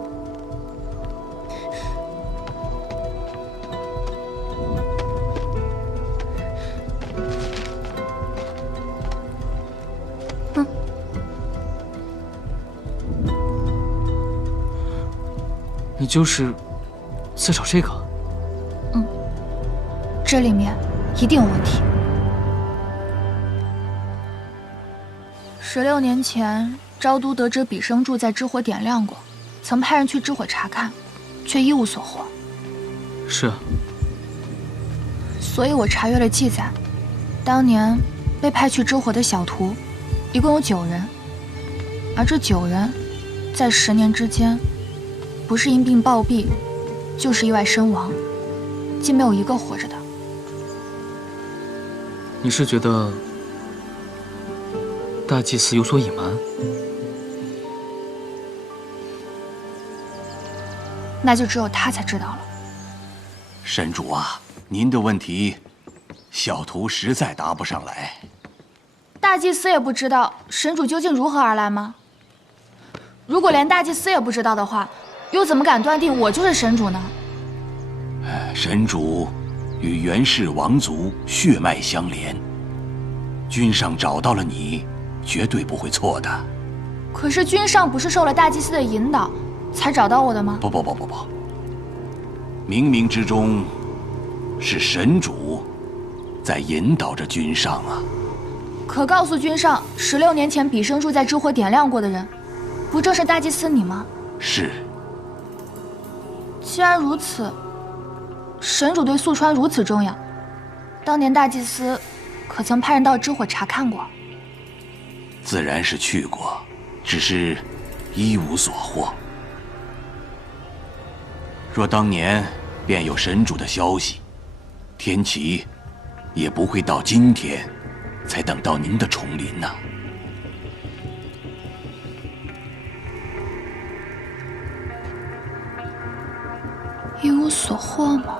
你就是在找这个？这里面一定有问题。16年前，昭都得知彼生柱在支火点亮过，曾派人去支火查看，却一无所获。是。所以我查阅了记载，当年被派去支火的小徒，一共有9人，而这9人，在10年之间，不是因病暴毙，就是意外身亡，竟没有一个活着的。你是觉得大祭司有所隐瞒？那就只有他才知道了。神主啊，您的问题，小徒实在答不上来。大祭司也不知道神主究竟如何而来吗？如果连大祭司也不知道的话，又怎么敢断定我就是神主呢？神主与袁氏王族血脉相连，君上找到了你，绝对不会错的。可是君上不是受了大祭司的引导，才找到我的吗？不，冥冥之中，是神主在引导着君上啊。可告诉君上，16年前彼生柱在支火点亮过的人，不正是大祭司你吗？是。既然如此，神主对素川如此重要，当年大祭司可曾派人到支火查看过？自然是去过，只是一无所获。若当年便有神主的消息，天启也不会到今天才等到您的重临呐。一无所获吗？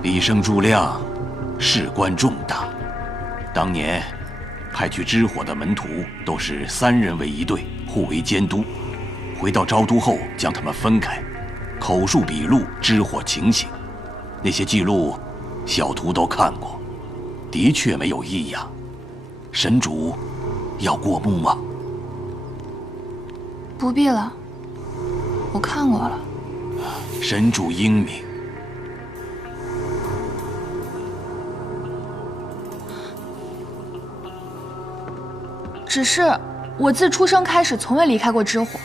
彼生柱亮事关重大。当年派去支火的门徒都是3人为一队，互为监督。回到昭都后，将他们分开，口述笔录支火情形。那些记录，小徒都看过，的确没有异样。神主要过目吗？不必了，我看过了。神主英明。只是我自出生开始从未离开过支火，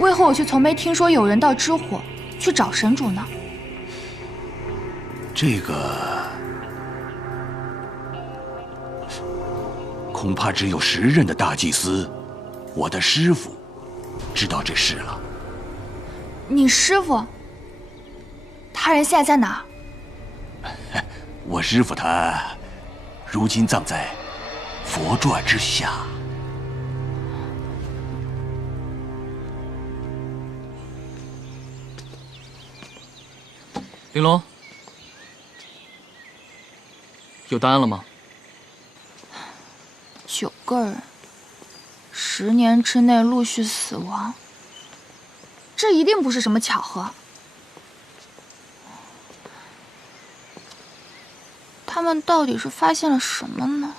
为何我却从没听说有人到支火去找神主呢？这个恐怕只有时任的大祭司，我的师傅，知道这事了。你师傅？他人现在在哪？我师傅他如今葬在佛传之下。玲珑，有答案了吗？9个人，10年之内陆续死亡，这一定不是什么巧合。他们到底是发现了什么呢？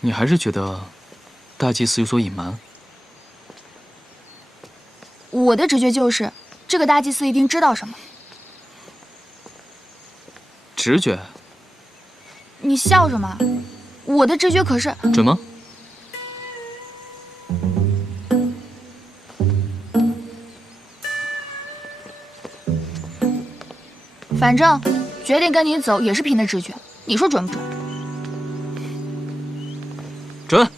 你还是觉得大祭司有所隐瞒？我的直觉就是，这个大祭司一定知道什么。直觉？你笑什么？我的直觉可是准吗？反正决定跟你走也是凭的直觉，你说准不准？准。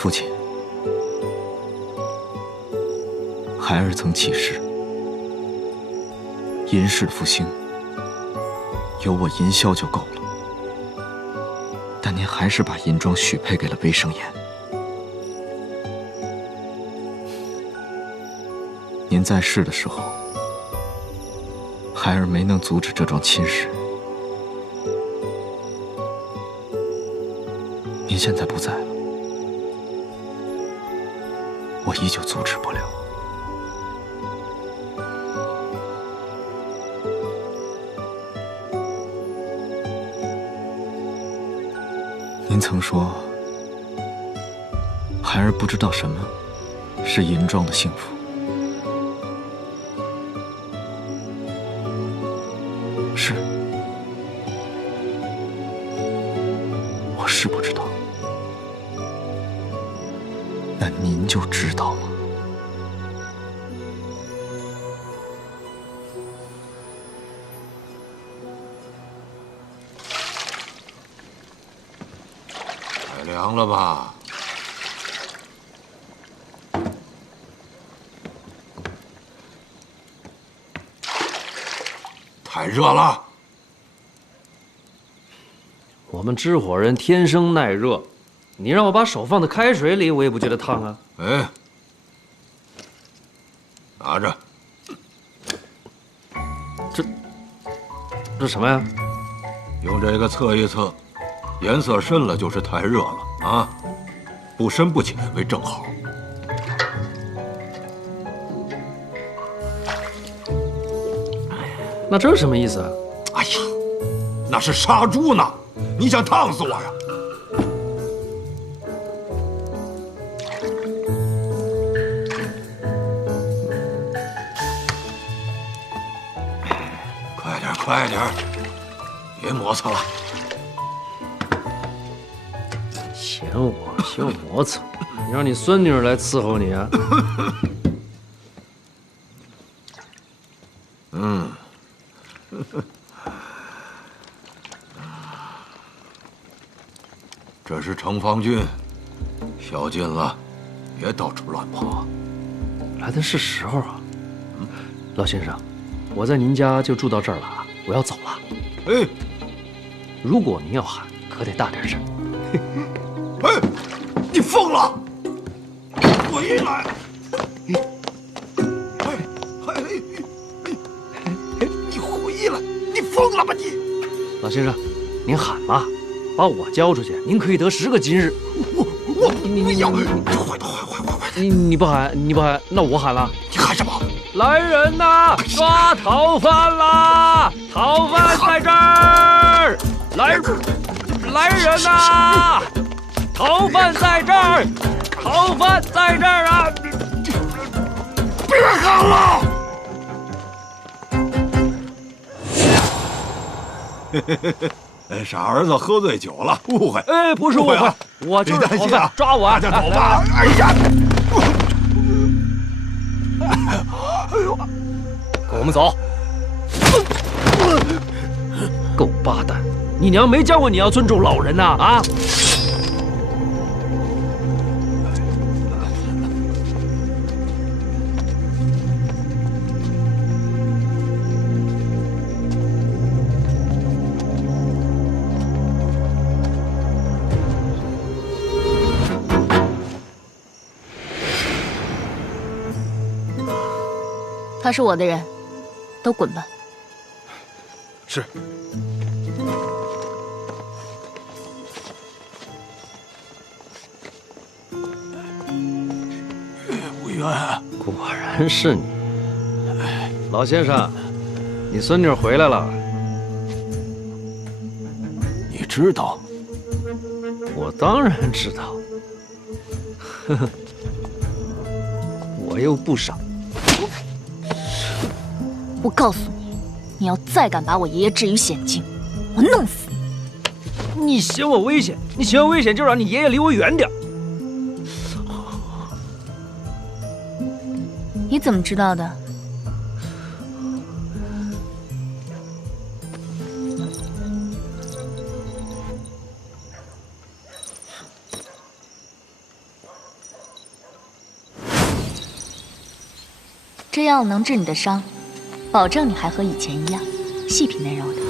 父亲，孩儿曾起誓，银氏的复兴有我银霄就够了。但您还是把银庄许配给了魏生言。您在世的时候，孩儿没能阻止这桩亲事。您现在不在了，我依旧阻止不了。您曾说，孩儿不知道什么是银庄的幸福。是，我是不知道。那您就知道了。太凉了吧？太热了。我们支火人天生耐热，你让我把手放在开水里，我也不觉得烫啊。哎，拿着。这什么呀？用这个测一测，颜色深了就是太热了啊，不深不浅为正好。那这是什么意思啊？哎呀，那是杀猪呢！你想烫死我呀？快点，快点，别磨蹭了。嫌我嫌磨蹭，你让你孙女儿来伺候你啊？这是城防军，宵禁了，别到处乱跑。来的是时候啊。老先生，我在您家就住到这儿了啊，我要走了。哎，如果您要喊，可得大点声。哎，你疯了！回来！你回来！你疯了吧你！老先生，您喊嘛，把我交出去，您可以得10个金日。我不要！快！你不喊，那我喊了。你喊什么？来人呐！抓逃犯啦！逃犯在这儿！来人呐！逃犯在这儿！逃犯在这儿啊！别喊了！傻儿子喝醉酒了，误会。哎，不是误会，我就是逃犯，抓我！大家走吧。哎呀！跟我们走。狗巴蛋！你娘没教过你要尊重老人呐？啊！他是我的人，都滚吧。是。委员，果然是你，老先生，你孙女回来了。你知道？我当然知道。呵呵，我又不傻。我告诉你，你要再敢把我爷爷置于险境，我弄死你！你嫌我危险，你嫌我危险就让你爷爷离我远点。你怎么知道的？这药能治你的伤。保证你还和以前一样，细皮嫩肉的。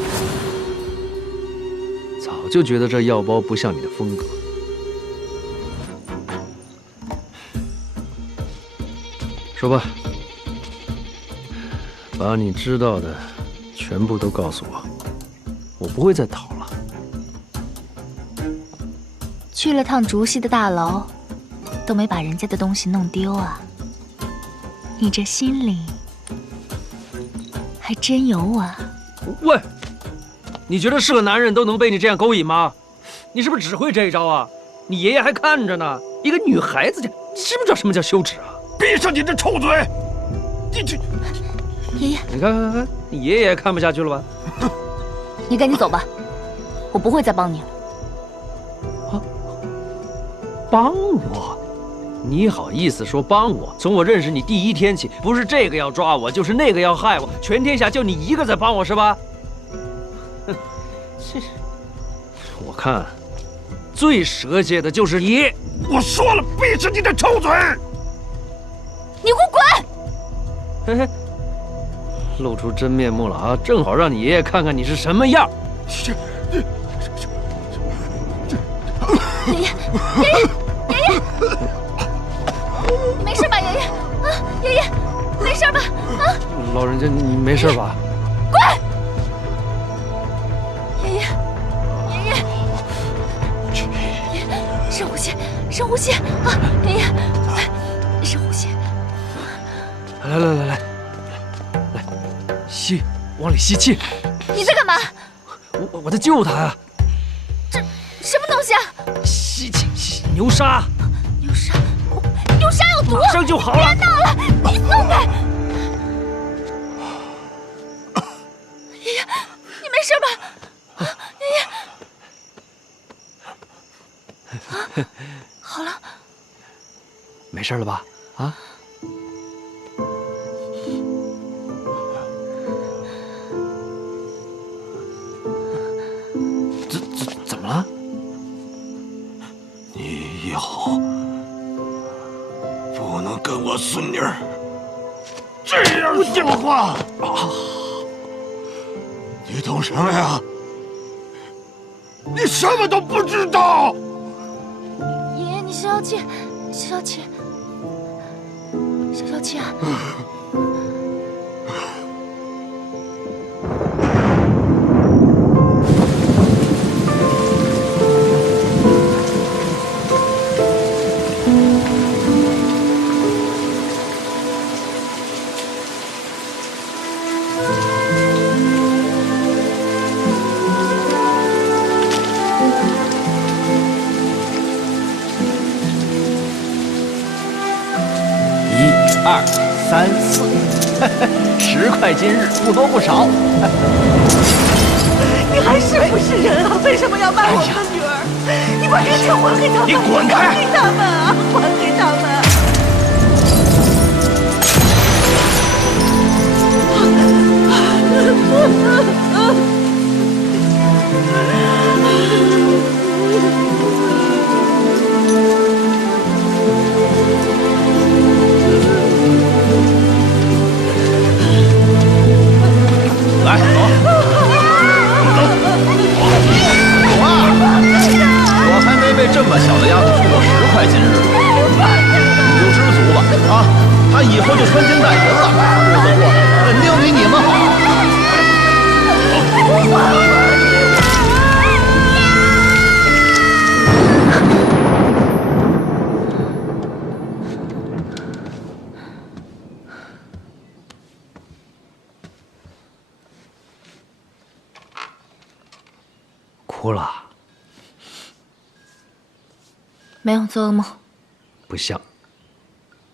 早就觉得这药包不像你的风格。说吧，把你知道的全部都告诉我，我不会再逃了。去了趟竹溪的大牢，都没把人家的东西弄丢啊！你这心里……还真有我。喂，你觉得是个男人都能被你这样勾引吗？你是不是只会这一招啊？你爷爷还看着呢，一个女孩子家，你知不知道什么叫羞耻啊？闭上你的臭嘴！你这，爷爷，你看，你爷爷也看不下去了吧？你赶紧走吧，我不会再帮你了。啊，帮我？你好意思说帮我？从我认识你第一天起，不是这个要抓我，就是那个要害我，全天下就你一个在帮我是吧？哼，我看最蛇蝎的就是你。我说了，闭上你的臭嘴！你给我滚！嘿嘿，露出真面目了啊！正好让你爷爷看看你是什么样。爷爷，没事吧，爷爷？啊，爷爷，没事吧？啊，老人家，你没事吧？滚！爷爷，深呼吸，深呼吸啊！爷爷，深呼吸。来，吸，往里吸气。你在干嘛？我在救他呀。这什么东西啊？吸气，牛沙。牛沙有毒，马上就好了。别闹了，你松开！爷爷，你没事吧？爷爷，好了，没事了吧？啊？怎么了？孙女儿这样说话啊！你懂什么呀？你什么都不知道。爷爷，你消消气，消消气，消消气啊！2、3、4，10块今日，不多不少。你还是不是人啊？为什么要卖我们的女儿？你把这钱还给他们！你滚开！还给他们啊！还给他们！来，走，走啊！我还没被这么小的丫头出过10块金日，你就知足吧啊！她以后就穿金戴银了，日子过得肯定比你们好。哭了？没有做噩梦。不像，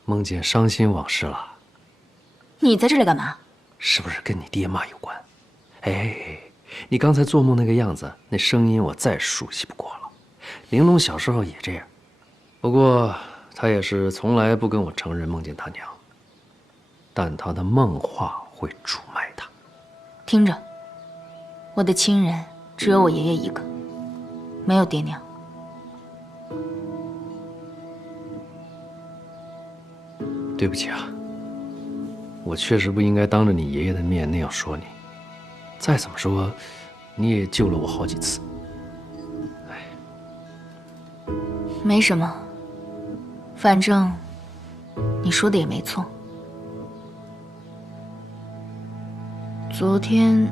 梦见伤心往事了。你在这里干嘛？是不是跟你爹妈有关？哎，你刚才做梦那个样子，那声音我再熟悉不过了。玲珑小时候也这样，不过她也是从来不跟我承认梦见她娘，但她的梦话会出卖她。听着，我的亲人只有我爷爷一个，没有爹娘。对不起啊，我确实不应该当着你爷爷的面那样说你。再怎么说，你也救了我好几次。没什么，反正你说的也没错。昨天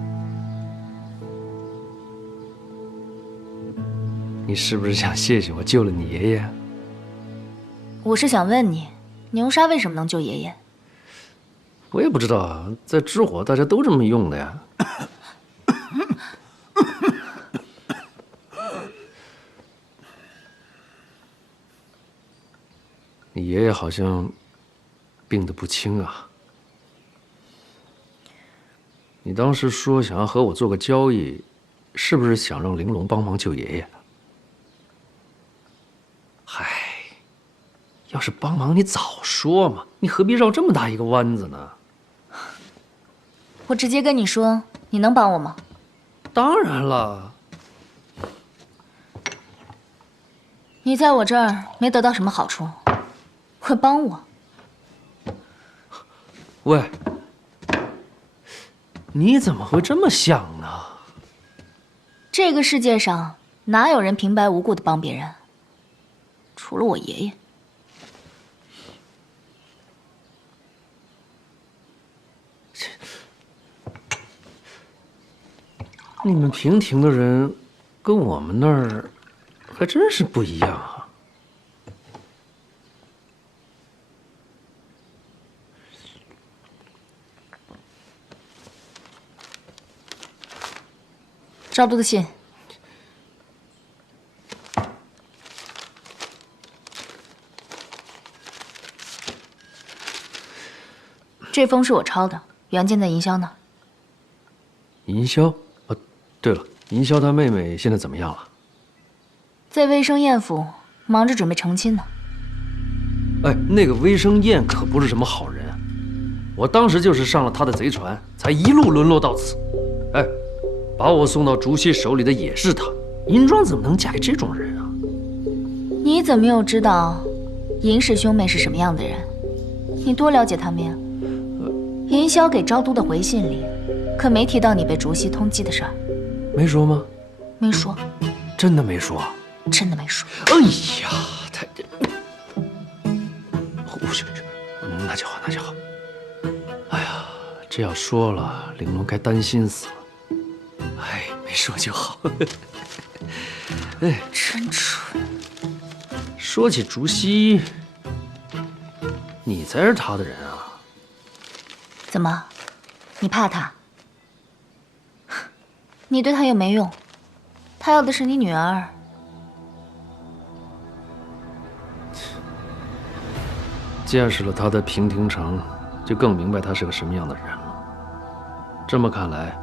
你是不是想谢谢我救了你爷爷？我是想问你，牛沙为什么能救爷爷？我也不知道啊，在知火大家都这么用的呀。你爷爷好像病得不轻啊。你当时说想要和我做个交易，是不是想让玲珑帮忙救爷爷？嗨，要是帮忙你早说嘛，你何必绕这么大一个弯子呢？我直接跟你说，你能帮我吗？当然了。你在我这儿没得到什么好处，会帮我？喂，你怎么会这么想呢？这个世界上哪有人平白无故的帮别人？除了我爷爷。你们平亭的人，跟我们那儿还真是不一样啊。赵都的信。这封是我抄的，原件在银霄那儿。银霄？哦，对了，银霄他妹妹现在怎么样了？在微生宴府忙着准备成亲呢。哎，那个微生宴可不是什么好人啊！我当时就是上了他的贼船，才一路沦落到此。哎，把我送到竹溪手里的也是他。银庄怎么能嫁给这种人啊？你怎么又知道银氏兄妹是什么样的人？你多了解他们呀？银霄给昭都的回信里，可没提到你被竹溪通缉的事儿。没说吗？没说。真的没说？真的没说。哎呀，他这……那就好，那就好。哎呀，这要说了，玲珑该担心死了。哎，没说就好。哎，真蠢。说起竹溪，你才是他的人啊！怎么，你怕他？你对他又没用，他要的是你女儿。见识了他的平亭城，就更明白他是个什么样的人了。这么看来，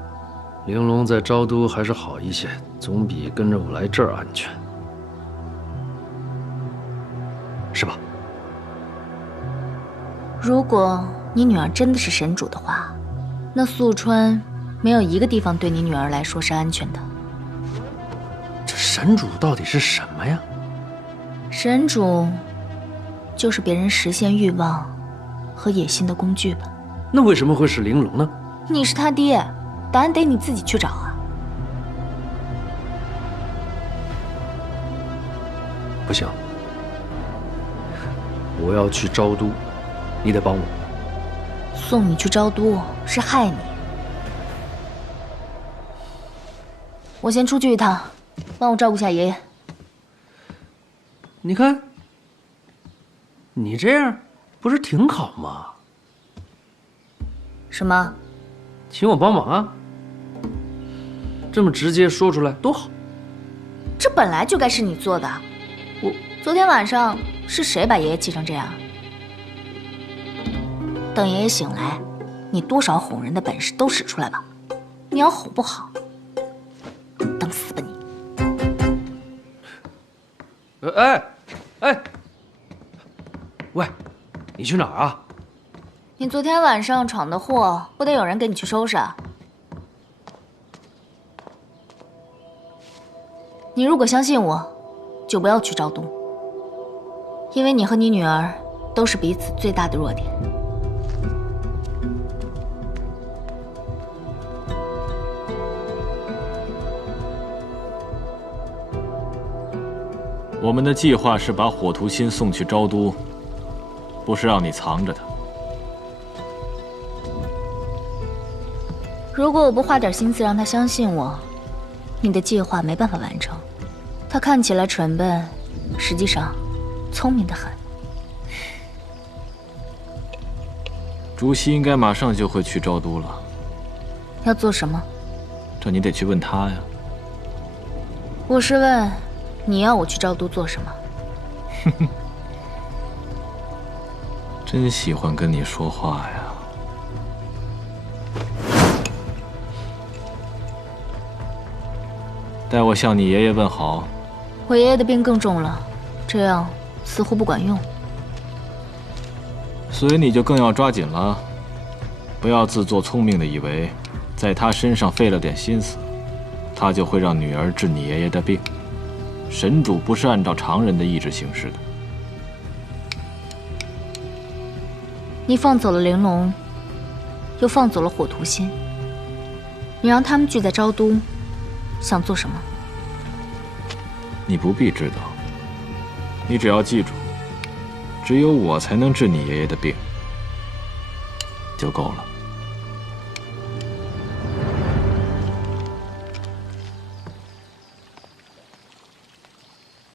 玲珑在昭都还是好一些，总比跟着我来这儿安全，是吧？如果你女儿真的是神主的话，那宿川没有一个地方对你女儿来说是安全的。这神主到底是什么呀？神主就是别人实现欲望和野心的工具吧。那为什么会是玲珑呢？你是他爹，答案得你自己去找啊。不行，我要去昭都，你得帮我。送你去昭都是害你。我先出去一趟，帮我照顾下爷爷。你看，你这样不是挺好吗？什么？请我帮忙啊！这么直接说出来多好。这本来就该是你做的。昨天晚上是谁把爷爷气成这样？等爷爷醒来，你多少哄人的本事都使出来吧。你要哄不好，等死吧你！哎，喂，你去哪儿啊？你昨天晚上闯的祸，不得有人给你去收拾啊？你如果相信我，就不要去昭都，因为你和你女儿都是彼此最大的弱点。我们的计划是把火图心送去昭都，不是让你藏着他。如果我不花点心思让他相信我，你的计划没办法完成。他看起来蠢笨，实际上聪明得很。竹溪应该马上就会去昭都了。要做什么？这你得去问他呀。我是问，你要我去昭都做什么？哼哼，真喜欢跟你说话呀。代我向你爷爷问好。我爷爷的病更重了，这样似乎不管用。所以你就更要抓紧了，不要自作聪明的以为，在他身上费了点心思，他就会让女儿治你爷爷的病。神主不是按照常人的意志行事的。你放走了玲珑，又放走了火图心，你让他们聚在昭都，想做什么？你不必知道，你只要记住，只有我才能治你爷爷的病，就够了。